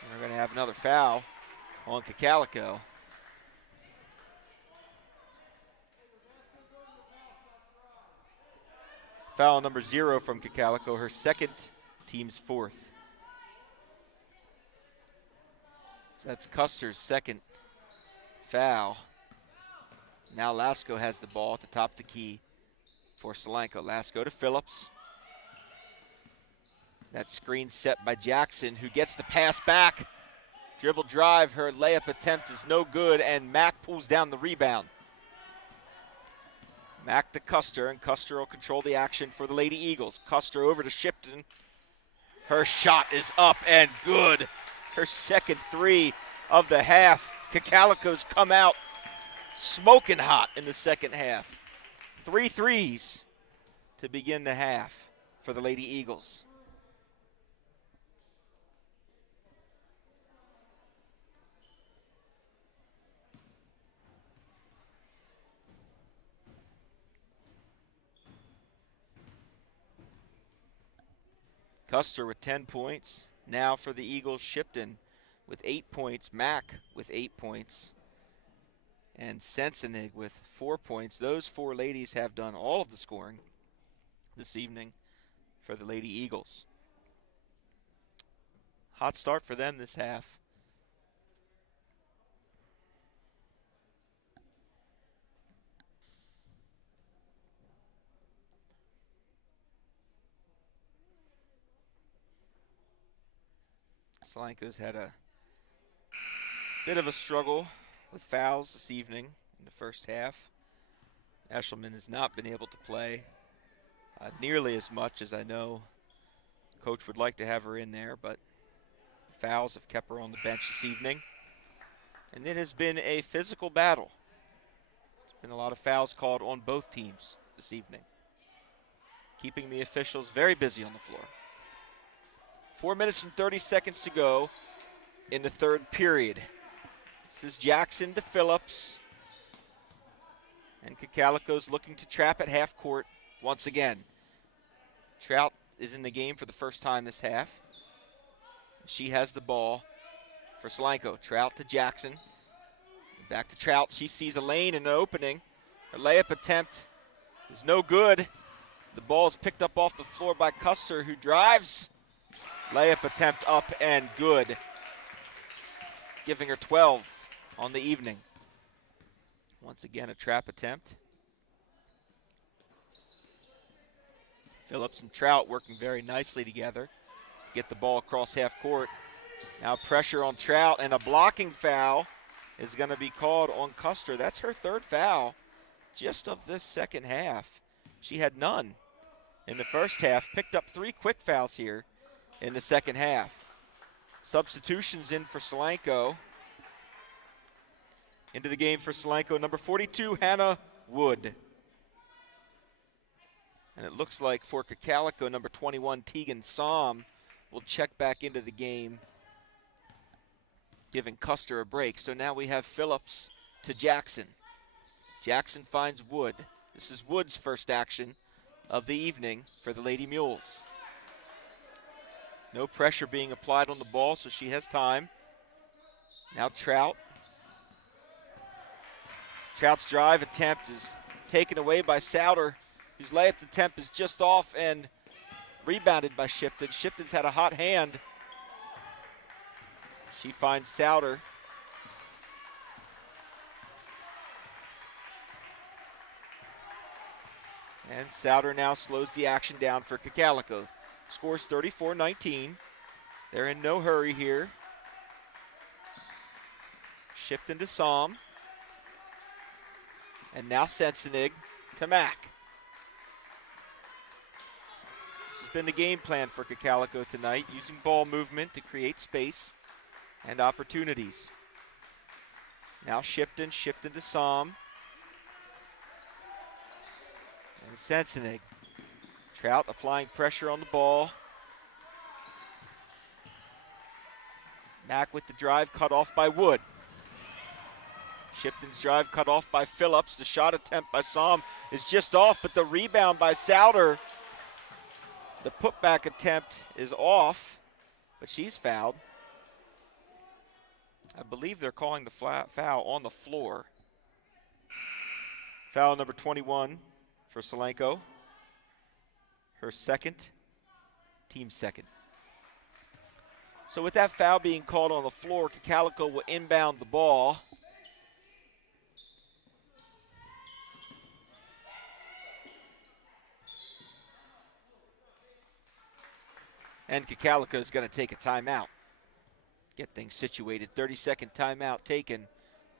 And we're going to have another foul on Cocalico. Foul number 0 from Cocalico, her second, team's fourth. So that's Custer's second foul. Now Lasko has the ball at the top of the key for Solanco. Lasko to Phillips. That screen set by Jackson, who gets the pass back. Dribble drive, her layup attempt is no good, and Mack pulls down the rebound. Mack to Custer, and Custer will control the action for the Lady Eagles. Custer over to Shipton. Her shot is up and good. Her second three of the half. Cocalico's come out smoking hot in the second half. 3 threes to begin the half for the Lady Eagles. Custer with 10 points. Now for the Eagles, Shipton with 8 points. Mack with 8 points. And Sensenig with 4 points. Those 4 ladies have done all of the scoring this evening for the Lady Eagles. Hot start for them this half. Solanco's had a bit of a struggle with fouls this evening in the first half. Eshelman has not been able to play nearly as much as I know Coach would like to have her in there, but fouls have kept her on the bench this evening. And it has been a physical battle. There's been a lot of fouls called on both teams this evening, keeping the officials very busy on the floor. 4 minutes and 30 seconds to go in the third period. This is Jackson to Phillips. And Cocalico's looking to trap at half court once again. Trout is in the game for the first time this half. She has the ball for Solanco. Trout to Jackson. Back to Trout. She sees a lane and an opening. Her layup attempt is no good. The ball is picked up off the floor by Custer, who drives. Layup attempt up and good, giving her 12 on the evening. Once again, a trap attempt. Phillips and Trout working very nicely together. Get the ball across half court. Now pressure on Trout, and a blocking foul is going to be called on Custer. That's her third foul just of this second half. She had none in the first half. Picked up 3 quick fouls here in the second half. Substitutions in for Solanco. Into the game for Solanco, number 42, Hannah Wood. And it looks like for Cocalico, number 21, Tegan Somm will check back into the game, giving Custer a break. So now we have Phillips to Jackson. Jackson finds Wood. This is Wood's first action of the evening for the Lady Mules. No pressure being applied on the ball, so she has time. Now Trout. Trout's drive attempt is taken away by Souter, whose layup attempt is just off and rebounded by Shipton. Shipton's had a hot hand. She finds Souter. And Souter now slows the action down for Cocalico. Scores 34-19. They're in no hurry here. Shipton to Somm. And now Sensenig to Mack. This has been the game plan for Cocalico tonight, using ball movement to create space and opportunities. Now Shipton to Somm. And Sensenig. Trout applying pressure on the ball. Mack with the drive, cut off by Wood. Shipton's drive cut off by Phillips. The shot attempt by Somm is just off, but the rebound by Souter. The putback attempt is off, but she's fouled. I believe they're calling the foul on the floor. Foul number 21 for Solanco. Her second, team second. So with that foul being called on the floor, Cocalico will inbound the ball. And Cocalico is going to take a timeout. Get things situated. 30-second timeout taken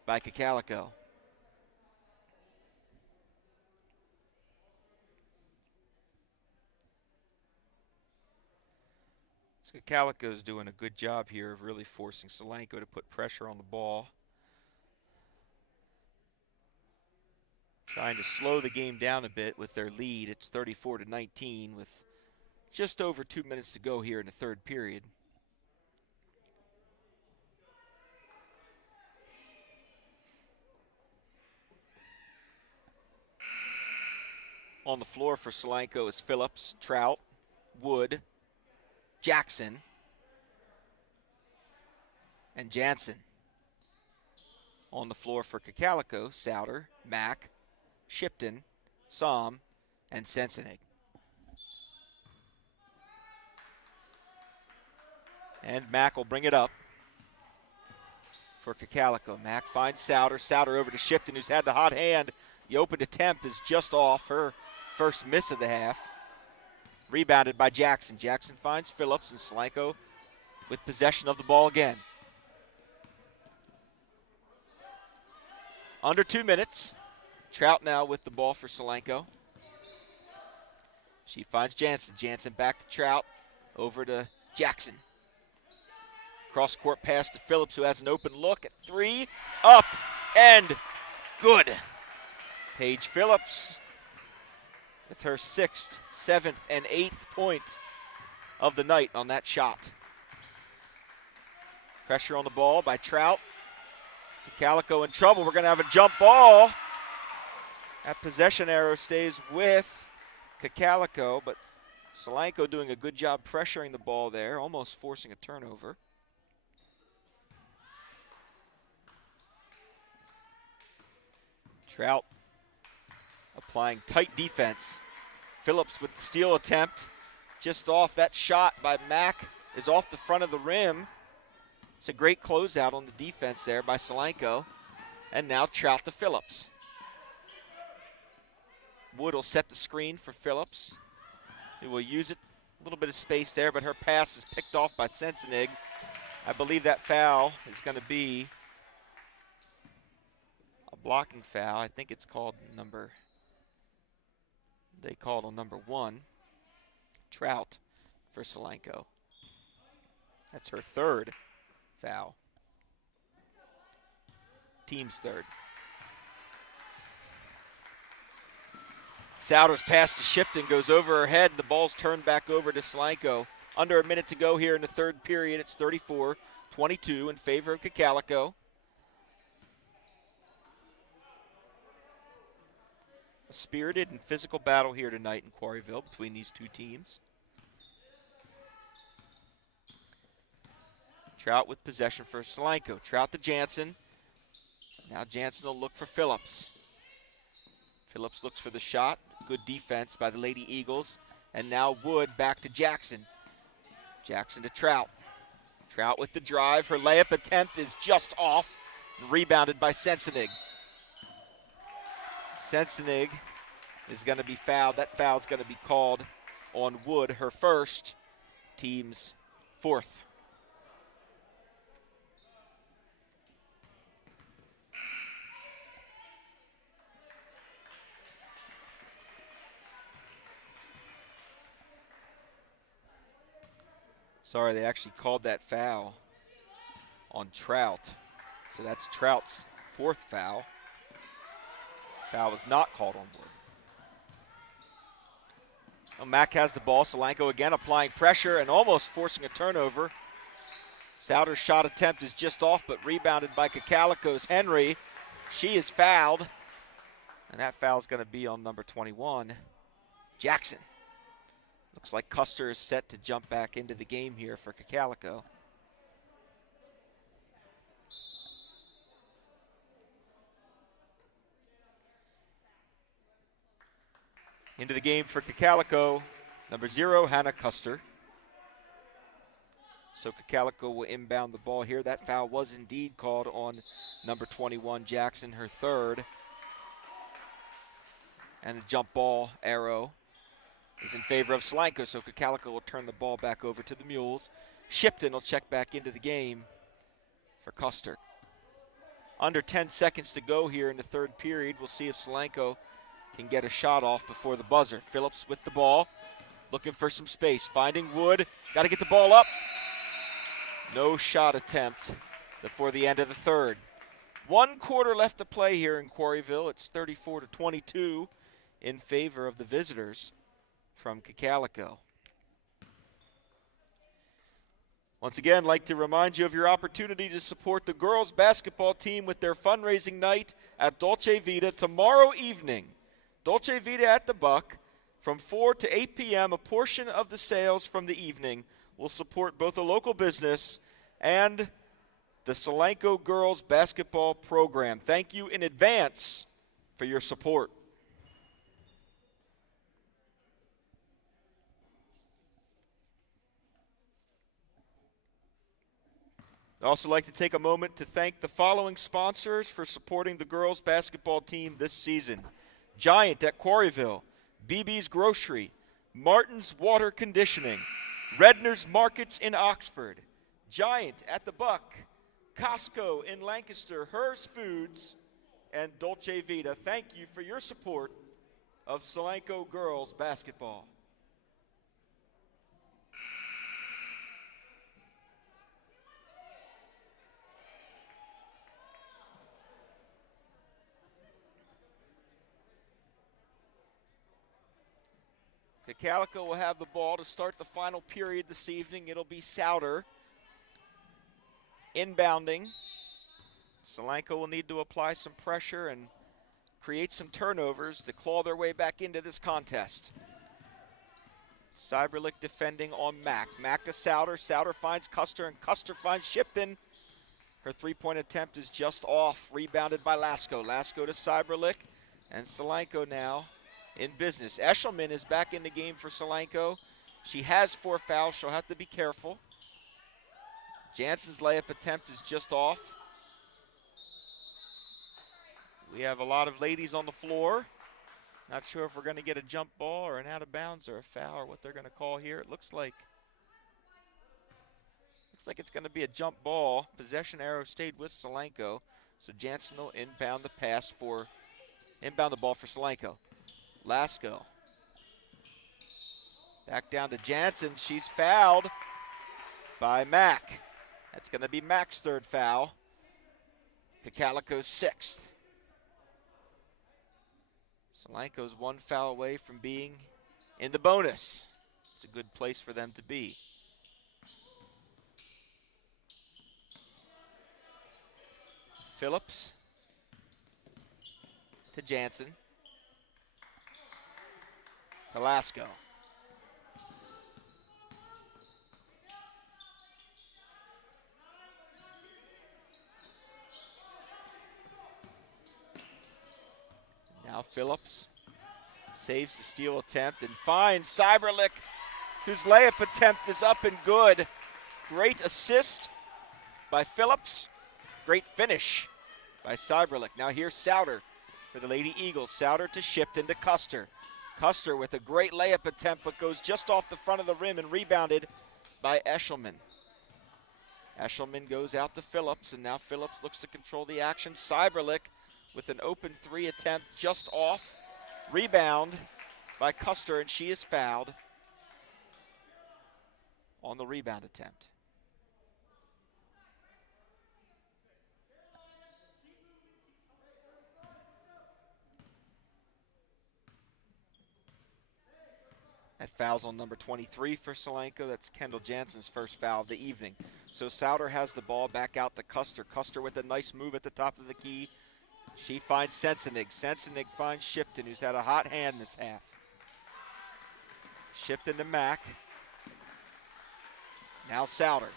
by Cocalico. So Cocalico is doing a good job here of really forcing Solanco to put pressure on the ball. Trying to slow the game down a bit with their lead. It's 34-19 with just over 2 minutes to go here in the third period. On the floor for Solanco is Phillips, Trout, Wood, Jackson, and Jansen. On the floor for Cocalico, Souter, Mack, Shipton, Somm, and Sensenig. And Mack will bring it up for Cocalico. Mack finds Souter. Souter over to Shipton, who's had the hot hand. The open attempt is just off, her first miss of the half. Rebounded by Jackson. Jackson finds Phillips, and Solanco with possession of the ball again. Under 2 minutes. Trout now with the ball for Solanco. She finds Jansen. Jansen back to Trout. Over to Jackson. Cross-court pass to Phillips, who has an open look at three. Up and good. Paige Phillips with her 6th, 7th, and 8th point of the night on that shot. Pressure on the ball by Trout. Cocalico in trouble. We're going to have a jump ball. That possession arrow stays with Cocalico, but Solanco doing a good job pressuring the ball there, almost forcing a turnover. Trout applying tight defense. Phillips with the steal attempt. Just off. That shot by Mack is off the front of the rim. It's a great closeout on the defense there by Solanco. And now Trout to Phillips. Wood will set the screen for Phillips. He will use it. A little bit of space there, but her pass is picked off by Sensenig. I believe that foul is going to be a blocking foul. I think it's called they called on number 1, Trout, for Solanco. That's her third foul. Team's third. Souders pass to Shipton, goes over her head. The ball's turned back over to Solanco. Under a minute to go here in the third period. It's 34-22 in favor of Cocalico. A spirited and physical battle here tonight in Quarryville between these two teams. Trout with possession for Solanco. Trout to Jansen. Now Jansen will look for Phillips. Phillips looks for the shot. Good defense by the Lady Eagles. And now Wood back to Jackson. Jackson to Trout. Trout with the drive. Her layup attempt is just off. Rebounded by Sensenig. Sensenig is going to be fouled. That foul is going to be called on Wood, her first, team's fourth. Sorry, they actually called that foul on Trout. So that's Trout's fourth foul. Foul was not called on Wood. Well, Mack has the ball. Solanco again applying pressure and almost forcing a turnover. Souders' shot attempt is just off, but rebounded by Cocalico's Henry. She is fouled, and that foul is going to be on number 21, Jackson. Looks like Custer is set to jump back into the game here for Cocalico. Into the game for Cocalico, number 0, Hannah Custer. So Cocalico will inbound the ball here. That foul was indeed called on number 21, Jackson, her third. And the jump ball arrow is in favor of Solanco, so Cocalico will turn the ball back over to the Mules. Shipton will check back into the game for Custer. Under 10 seconds to go here in the third period. We'll see if Solanco can get a shot off before the buzzer. Phillips with the ball, looking for some space, finding Wood. Got to get the ball up. No shot attempt before the end of the third. 1 quarter left to play here in Quarryville. It's 34-22 in favor of the visitors from Cocalico. Once again, I'd like to remind you of your opportunity to support the girls basketball team with their fundraising night at Dolce Vita tomorrow evening. Dolce Vita at the Buck from 4 to 8 p.m. A portion of the sales from the evening will support both a local business and the Solanco girls basketball program. Thank you in advance for your support. I'd also like to take a moment to thank the following sponsors for supporting the girls basketball team this season. Giant at Quarryville, BB's Grocery, Martin's Water Conditioning, Redner's Markets in Oxford, Giant at the Buck, Costco in Lancaster, Hers Foods, and Dolce Vita. Thank you for your support of Solanco girls basketball. Cocalico will have the ball to start the final period this evening. It'll be Souter inbounding. Solanco will need to apply some pressure and create some turnovers to claw their way back into this contest. Cyberlick defending on Mack. Mack to Souter. Souter finds Custer, and Custer finds Shipton. Her three-point attempt is just off. Rebounded by Lasko. Lasko to Cyberlick, and Solanco now in business. Eshelman is back in the game for Solanco. She has 4 fouls. She'll have to be careful. Jansen's layup attempt is just off. We have a lot of ladies on the floor. Not sure if we're going to get a jump ball or an out of bounds or a foul or what they're going to call here. It looks like it's going to be a jump ball. Possession arrow stayed with Solanco. So Jansen will inbound the ball for Solanco. Lasko. Back down to Jansen. She's fouled. by Mack. That's going to be Mack's third foul. Cocalico's sixth. Solanco's one foul away from being in the bonus. It's a good place for them to be. Phillips to Jansen. To Lasco. Now Phillips saves the steal attempt and finds Cyberlick, whose layup attempt is up and good. Great assist by Phillips. Great finish by Cyberlick. Now here's Souter for the Lady Eagles. Souter to Shipton to Custer. Custer with a great layup attempt, but goes just off the front of the rim and rebounded by Eshelman. Eshelman goes out to Phillips, and now Phillips looks to control the action. Cyberlick with an open three attempt just off. Rebound by Custer, and she is fouled on the rebound attempt. That foul's on number 23 for Solanco. That's Kendall Jansen's first foul of the evening. So Souter has the ball back out to Custer. Custer with a nice move at the top of the key. She finds Sensenig. Sensenig finds Shipton, who's had a hot hand this half. Shipton to Mack. Now Souter.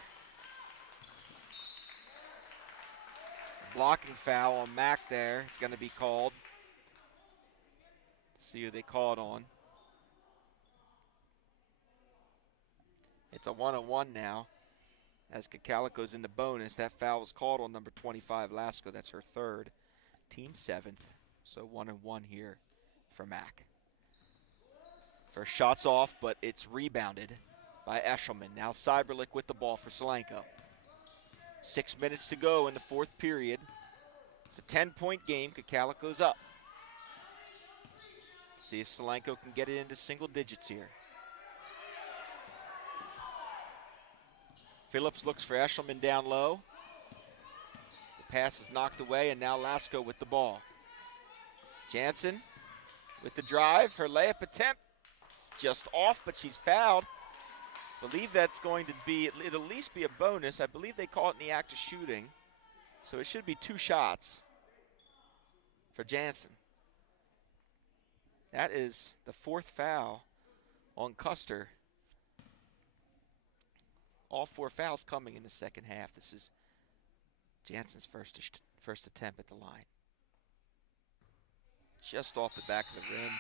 Blocking foul on Mack there. It's going to be called. Let's see who they call it on. It's a 1-on-1 now as Cocalico's in the bonus. That foul was called on number 25, Lasco. That's her third. Team seventh. So 1-on-1 here for Mack. First shot's off, but it's rebounded by Eshelman. Now Cyberlick with the ball for Solanco. 6 minutes to go in the fourth period. It's a 10-point game. Cocalico's up. See if Solanco can get it into single digits here. Phillips looks for Eshelman down low. The pass is knocked away, and now Lasco with the ball. Jansen with the drive. Her layup attempt is just off, but she's fouled. Believe that's going to be, it'll at least be a bonus. I believe they call it in the act of shooting. So it should be 2 shots for Jansen. That is the 4th foul on Custer. All 4 fouls coming in the second half. This is Jansen's first attempt at the line. Just off the back of the rim.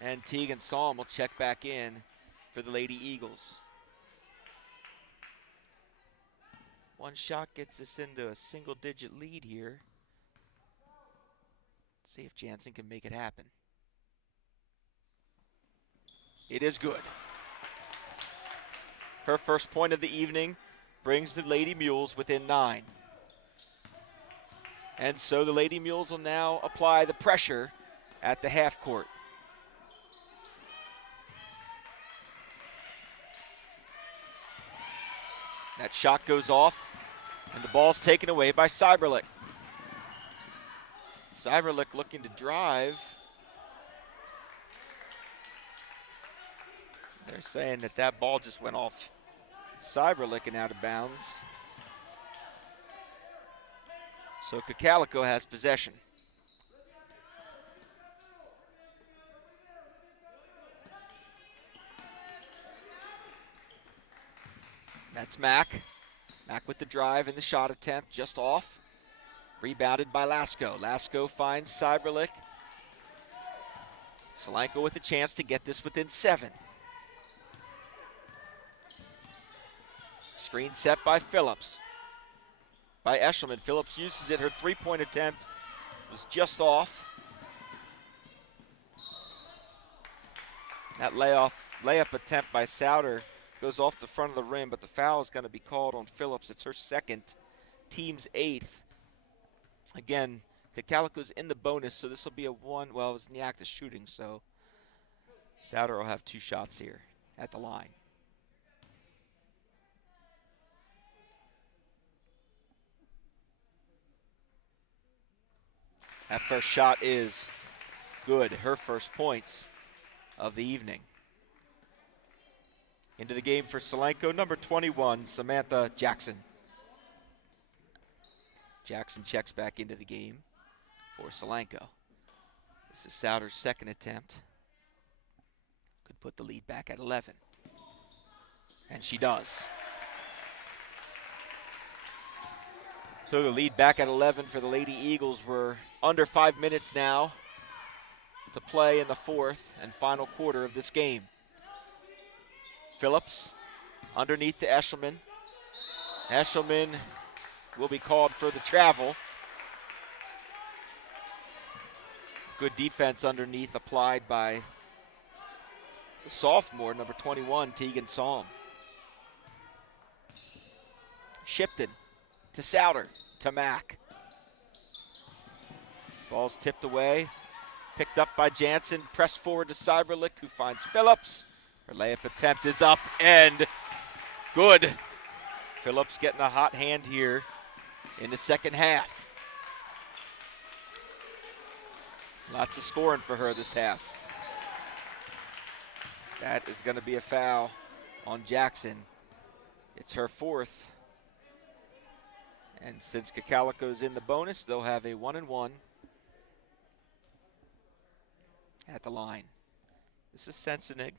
And Tegan Psalm will check back in for the Lady Eagles. One shot gets us into a single-digit lead here. See if Jansen can make it happen. It is good. Her first point of the evening brings the Lady Mules within 9. And so the Lady Mules will now apply the pressure at the half court. That shot goes off, and the ball's taken away by Cyberlick. Cyberlick looking to drive. They're saying that that ball just went off Cyberlick and out of bounds. So Cocalico has possession. That's Mack. Mack with the drive and the shot attempt, just off. Rebounded by Lasco. Lasco finds Cyberlick. Solanco with a chance to get this within 7. Screen set by Phillips. By Eshelman. Phillips uses it. Her 3-point attempt was just off. That layup attempt by Souter goes off the front of the rim, but the foul is going to be called on Phillips. It's her second, team's 8th. Again, Cocalico's in the bonus, so this will be a 1. Well, it was in the act of shooting, so Souter will have 2 shots here. at the line. That first shot is good. Her first points of the evening. Into the game for Solanco, number 21, Samantha Jackson. Jackson checks back into the game for Solanco. This is Souter's second attempt. Could put the lead back at 11. And she does. So the lead back at 11 for the Lady Eagles. We're under 5 minutes now to play in the fourth and final quarter of this game. Phillips underneath to Eshelman. Eshelman will be called for the travel. Good defense underneath applied by the sophomore, number 21, Tegan Psalm. Shipton to Souter to Mack. Ball's tipped away. Picked up by Jansen. Pressed forward to Cyberlick, who finds Phillips. Her layup attempt is up and good. Phillips getting a hot hand here in the second half. Lots of scoring for her this half. That is going to be a foul on Jackson. It's her fourth. And since Cocalico's in the bonus, they'll have a 1-and-1 at the line. This is Sensenig.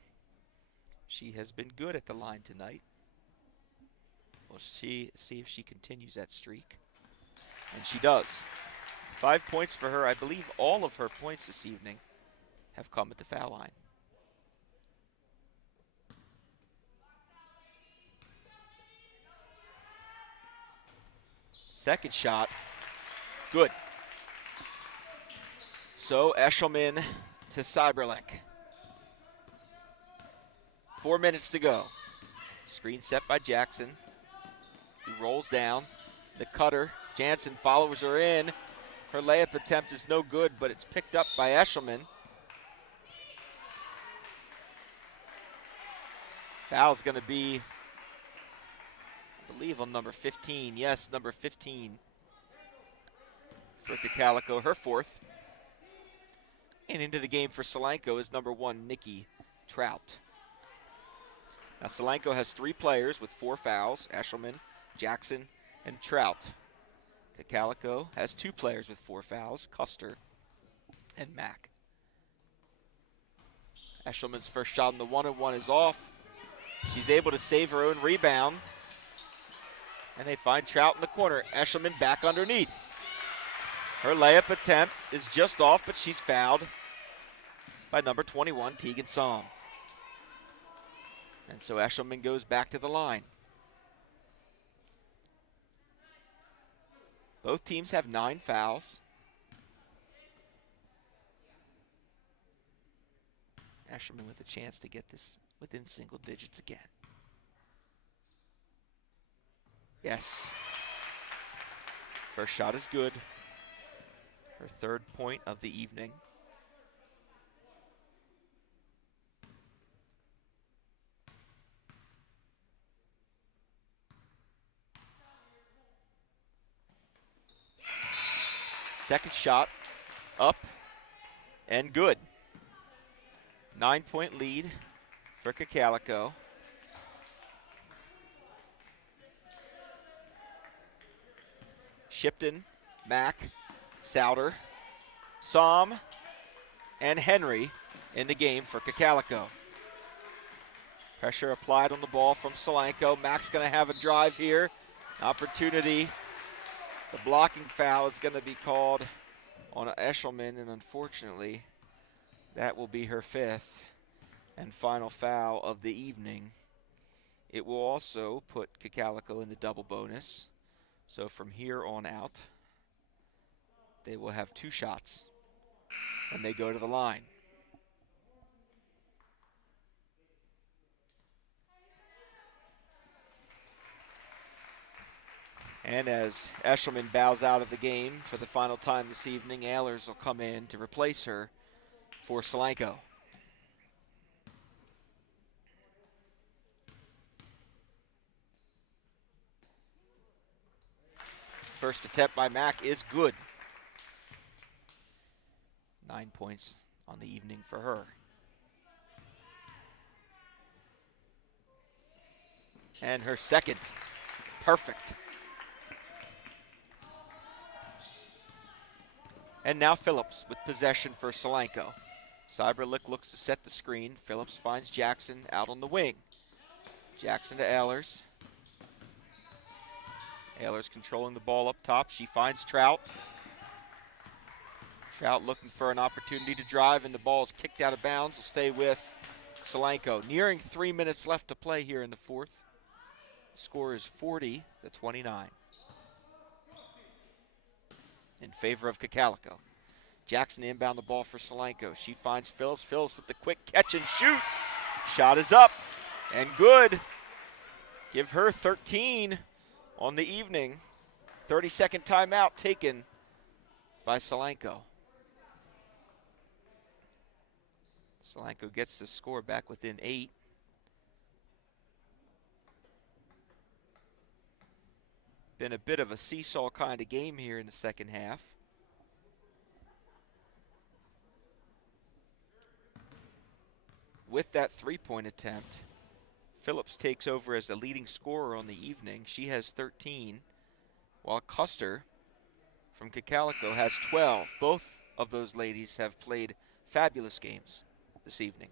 She has been good at the line tonight. We'll see if she continues that streak. And she does. 5 points for her. I believe all of her points this evening have come at the foul line. Second shot, good. So Eshelman to Cyberlick. 4 minutes to go. Screen set by Jackson, who rolls down. The cutter, Jansen follows her in. Her layup attempt is no good, but it's picked up by Eshelman. Foul's going to be, I believe, on number 15. Yes, number 15 for Cocalico, her fourth. And into the game for Solanco is number 1, Nikki Trout. Now Solanco has 3 players with 4 fouls, Eshelman, Jackson, and Trout. Cocalico has 2 players with 4 fouls, Custer and Mack. Eshelman's first shot on the 1-and-1 is off. She's able to save her own rebound. And they find Trout in the corner. Eshelman back underneath. Her layup attempt is just off, but she's fouled by number 21, Tegan Psalm. And so Eshelman goes back to the line. Both teams have 9 fouls. Eshelman with a chance to get this within single digits again. Yes. First shot is good. Her third point of the evening. Second shot, up and good. 9-point lead for Cocalico. Shipton, Mack, Souter, Psalm, and Henry in the game for Cocalico. Pressure applied on the ball from Solanco. Mack's going to have a drive here. Opportunity. The blocking foul is going to be called on Eshelman, and unfortunately, that will be her 5th and final foul of the evening. It will also put Cocalico in the double bonus. So from here on out, they will have 2 shots when they go to the line. And as Eshelman bows out of the game for the final time this evening, Ehlers will come in to replace her for Solanco. First attempt by Mack is good. 9 points on the evening for her. And her second. Perfect. And now Phillips with possession for Solanco. Cyberlick looks to set the screen. Phillips finds Jackson out on the wing. Jackson to Ehlers. Ehlers controlling the ball up top. She finds Trout. Trout looking for an opportunity to drive, and the ball is kicked out of bounds. Will stay with Solanco. Nearing 3 minutes left to play here in the fourth. The score is 40-29 in favor of Cocalico. Jackson inbound the ball for Solanco. She finds Phillips. Phillips with the quick catch and shoot. Shot is up and good. Give her 13 on the evening. 30-second timeout taken by Solanco. Solanco gets the score back within 8. Been a bit of a seesaw kind of game here in the second half. With that three-point attempt, Phillips takes over as the leading scorer on the evening. She has 13, while Custer from Cocalico has 12. Both of those ladies have played fabulous games this evening.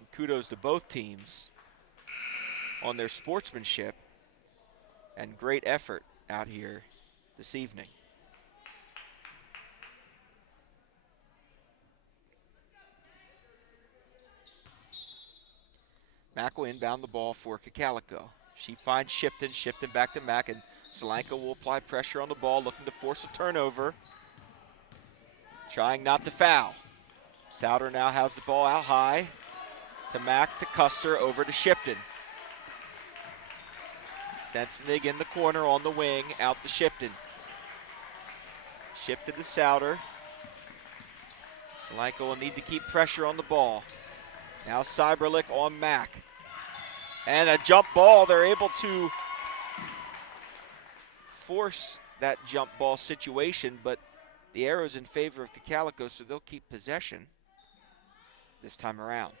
And kudos to both teams on their sportsmanship and great effort out here this evening. Mack will inbound the ball for Cocalico. She finds Shipton. Shipton back to Mack, and Solanco will apply pressure on the ball, looking to force a turnover. Trying not to foul. Souter now has the ball out high to Mack, to Custer, over to Shipton. Sensenig in the corner on the wing, out to Shipton. Shipton to Souter. Solanco will need to keep pressure on the ball. Now Cyberlick on Mack. And a jump ball. They're able to force that jump ball situation, but the arrow's in favor of Cocalico, so they'll keep possession this time around.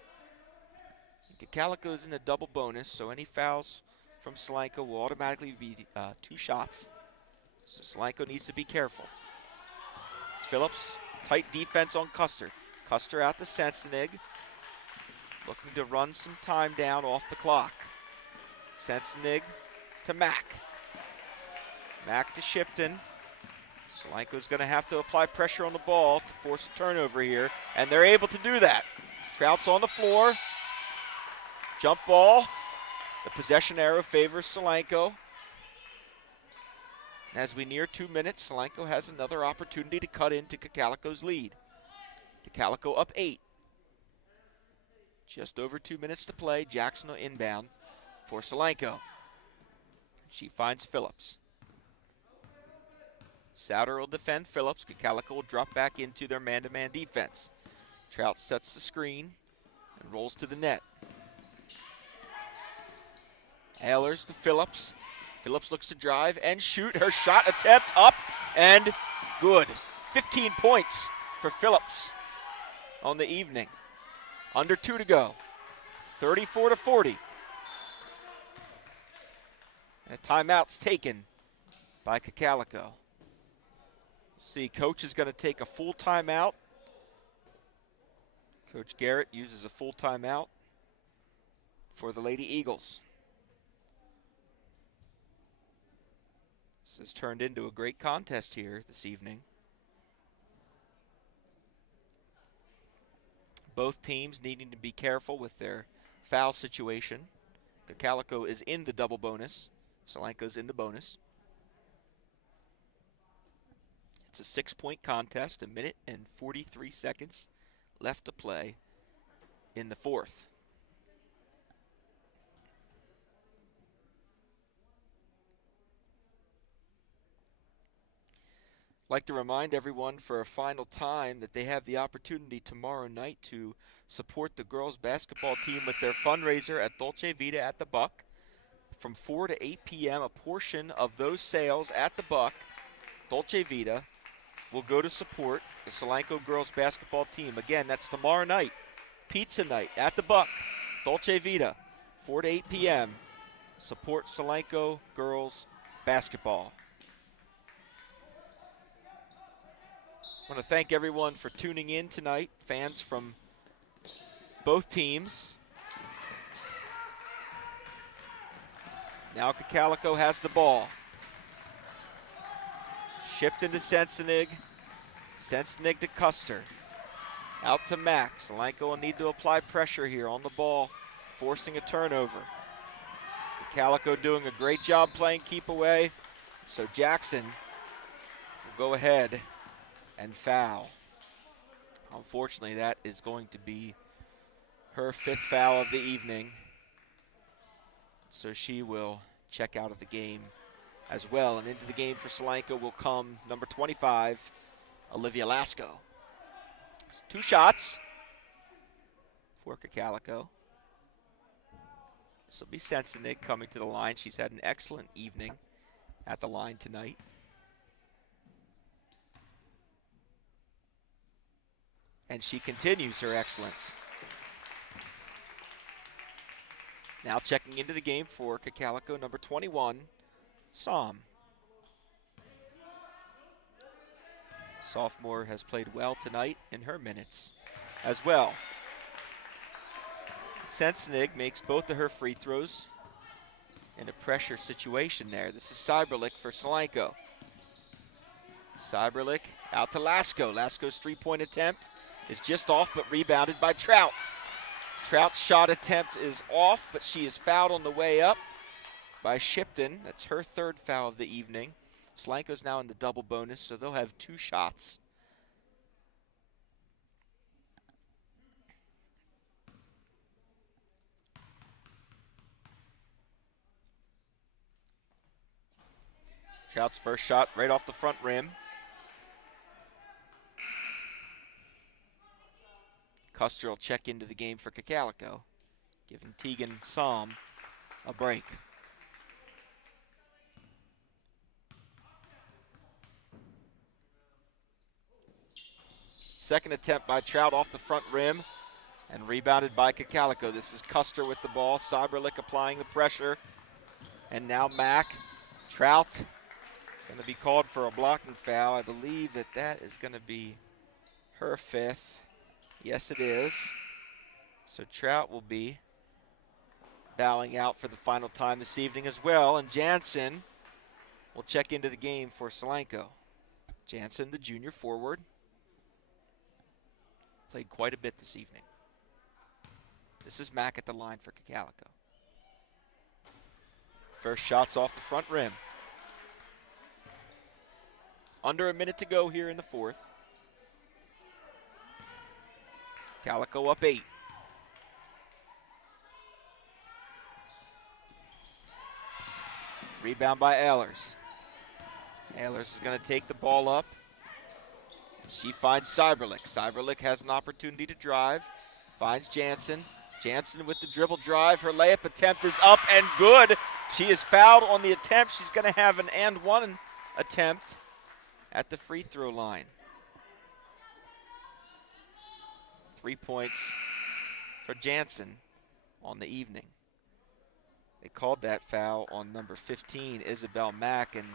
Cocalico is in a double bonus, so any fouls from Solanco will automatically be 2 shots. So Solanco needs to be careful. Phillips, tight defense on Custer. Custer out to Sensenig. Looking to run some time down off the clock. Sensenig to Mack. Mack to Shipton. Solanco's going to have to apply pressure on the ball to force a turnover here, and they're able to do that. Trout's on the floor. Jump ball. The possession arrow favors Solanco. As we near 2 minutes, Solanco has another opportunity to cut into Cocalico's lead. Cocalico up 8. Just over 2 minutes to play. Jackson will inbound for Solanco. She finds Phillips. Souter will defend Phillips. Cocalico will drop back into their man-to-man defense. Trout sets the screen and rolls to the net. Ehlers to Phillips. Phillips looks to drive and shoot. Her shot attempt up and good. 15 points for Phillips on the evening. Under 2 to go. 34-40. And a timeout's taken by Cocalico. See, coach is going to take a full timeout. Coach Garrett uses a full timeout for the Lady Eagles. This has turned into a great contest here this evening. Both teams needing to be careful with their foul situation. Cocalico is in the double bonus. Solanco's in the bonus. It's a 6-point contest, 1 minute and 43 seconds left to play in the fourth. I'd like to remind everyone for a final time that they have the opportunity tomorrow night to support the girls basketball team with their fundraiser at Dolce Vita at the Buck. from 4 to 8 p.m. A portion of those sales at the Buck, Dolce Vita, will go to support the Solanco girls basketball team. Again, that's tomorrow night. Pizza night at the Buck, Dolce Vita, 4 to 8 p.m. Support Solanco girls basketball. I want to thank everyone for tuning in tonight, fans from both teams. Now Cocalico has the ball. Shipped into Sensenig. Sensenig to Custer. Out to Mack. Solanco will need to apply pressure here on the ball, forcing a turnover. Cocalico doing a great job playing keep away, so Jackson will go ahead and foul. Unfortunately, that is going to be her 5th foul of the evening, so she will check out of the game as well. And into the game for Solanco will come number 25, Olivia Lasco. 2 shots for Cocalico. This will be Sensenig coming to the line. She's had an excellent evening at the line tonight. And she continues her excellence. Now checking into the game for Cocalico, number 21, Som. Sophomore has played well tonight in her minutes as well. Sensenig makes both of her free throws in a pressure situation there. This is Cyberlick for Solanco. Cyberlick out to Lasco. Lasco's 3-point attempt is just off, but rebounded by Trout. Trout's shot attempt is off, but she is fouled on the way up by Shipton. That's her 3rd foul of the evening. Solanco's now in the double bonus, so they'll have 2 shots. Trout's first shot right off the front rim. Custer will check into the game for Cocalico, giving Tegan Som a break. Second attempt by Trout off the front rim and rebounded by Cocalico. This is Custer with the ball. Cyberlick applying the pressure. And now Mack. Trout going to be called for a blocking foul. I believe that is going to be her 5th. Yes, it is. So Trout will be bowing out for the final time this evening as well. And Jansen will check into the game for Solanco. Jansen, the junior forward, played quite a bit this evening. This is Mack at the line for Cocalico. First shot's off the front rim. Under a minute to go here in the 4th. Calico up 8. Rebound by Ehlers. Ehlers is going to take the ball up. She finds Cyberlick. Cyberlick has an opportunity to drive. Finds Jansen. Jansen with the dribble drive. Her layup attempt is up and good. She is fouled on the attempt. She's going to have an and 1 attempt at the free throw line. 3 points for Jansen on the evening. They called that foul on number 15, Isabel Mack, and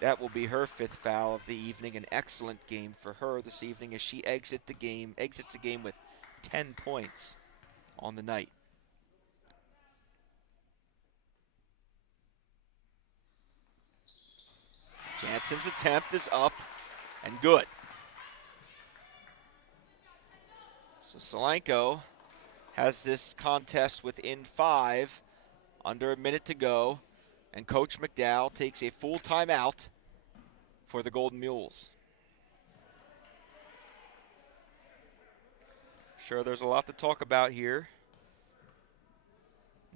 that will be her 5th foul of the evening. An excellent game for her this evening as she exits the game with 10 points on the night. Jansen's attempt is up and good. So Solanco has this contest within 5, under a minute to go, and Coach McDowell takes a full timeout for the Golden Mules. Sure, there's a lot to talk about here.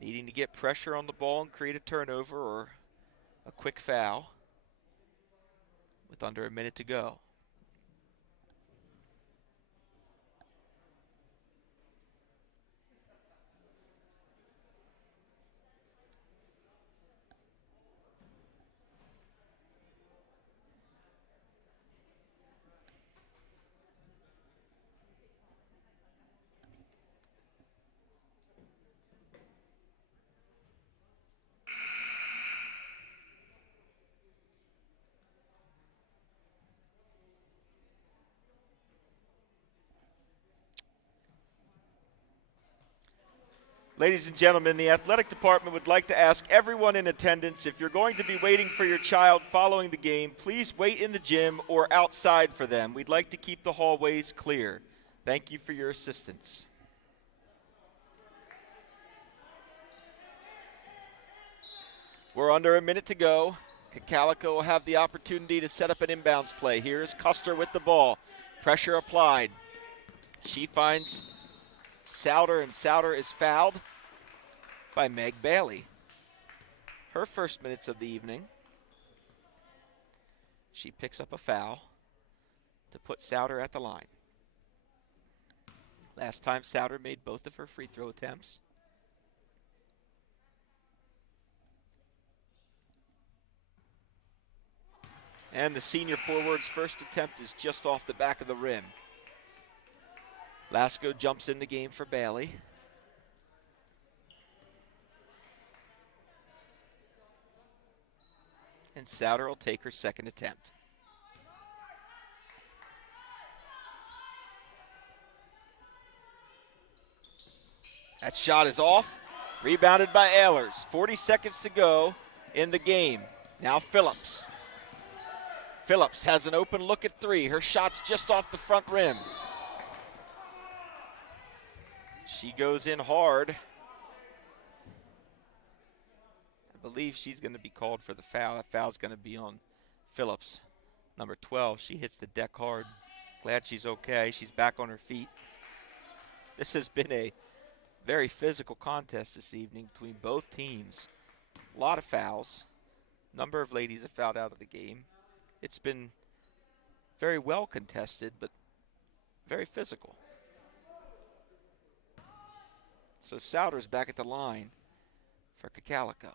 Needing to get pressure on the ball and create a turnover or a quick foul with under a minute to go. Ladies and gentlemen, the athletic department would like to ask everyone in attendance, if you're going to be waiting for your child following the game, please wait in the gym or outside for them. We'd like to keep the hallways clear. Thank you for your assistance. We're under a minute to go. Cocalico will have the opportunity to set up an inbounds play. Here's Custer with the ball. Pressure applied. She finds Souter, and Souter is fouled by Meg Bailey. Her first minutes of the evening. She picks up a foul to put Souter at the line. Last time Souter made both of her free throw attempts. And the senior forward's first attempt is just off the back of the rim. Lasko jumps in the game for Bailey. And Souter will take her second attempt. That shot is off. Rebounded by Ehlers. 40 seconds to go in the game. Now Phillips. Phillips has an open look at three. Her shot's just off the front rim. She goes in hard. I believe she's going to be called for the foul. That foul's going to be on Phillips, number 12. She hits the deck hard. Glad she's okay. She's back on her feet. This has been a very physical contest this evening between both teams. A lot of fouls. Number of ladies have fouled out of the game. It's been very well contested, but very physical. So Souter's back at the line for Cocalico.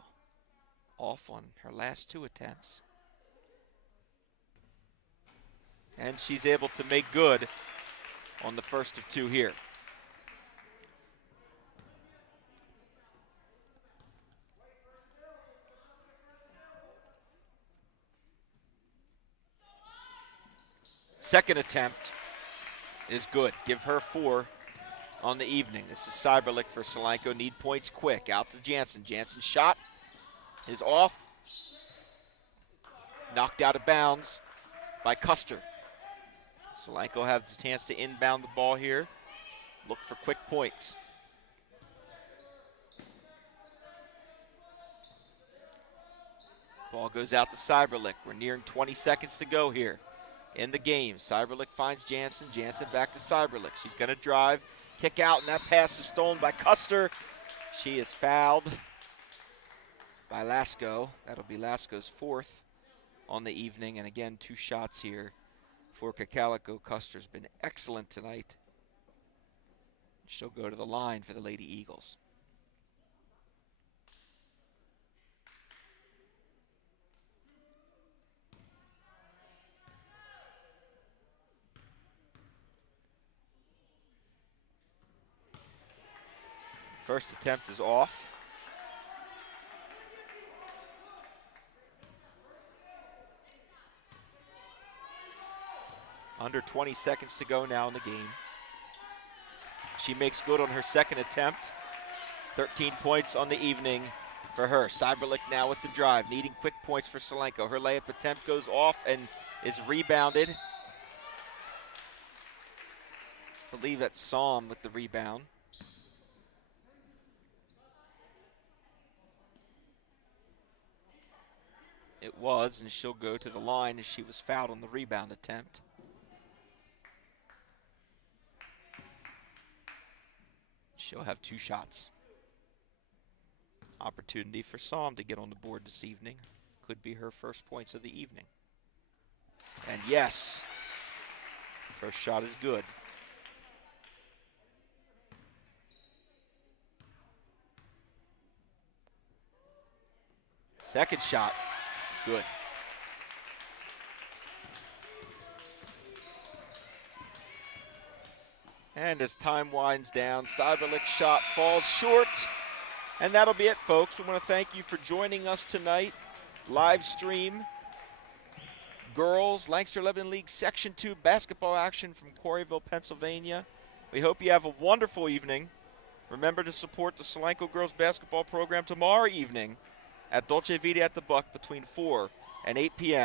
Off on her last two attempts. And she's able to make good on the first of two here. Second attempt is good. Give her 4 on the evening. This is Cyberlick for Solanco. Need points quick. Out to Jansen. Jansen's shot is off. Knocked out of bounds by Custer. Solanco has a chance to inbound the ball here. Look for quick points. Ball goes out to Cyberlick. We're nearing 20 seconds to go here in the game. Cyberlick finds Jansen. Jansen back to Cyberlick. She's going to drive, kick out, and that pass is stolen by Custer. She is fouled by Lasko. That'll be Lasko's 4th on the evening. And again, 2 shots here for Cocalico. Custer's been excellent tonight. She'll go to the line for the Lady Eagles. First attempt is off. Under 20 seconds to go now in the game. She makes good on her second attempt. 13 points on the evening for her. Cyberlick now with the drive, needing quick points for Solanco. Her layup attempt goes off and is rebounded. I believe that's Psalm with the rebound. It was, and she'll go to the line as she was fouled on the rebound attempt. She'll have 2 shots. Opportunity for Psalm to get on the board this evening. Could be her first points of the evening. And yes, first shot is good. Second shot. Good. And as time winds down, Cyberlick's shot falls short. And that'll be it, folks. We want to thank you for joining us tonight. Live stream. Girls Lancaster-Lebanon League Section 2 basketball action from Quarryville, Pennsylvania. We hope you have a wonderful evening. Remember to support the Solanco girls basketball program tomorrow evening at Dolce Vita at the Buck between 4 and 8 p.m.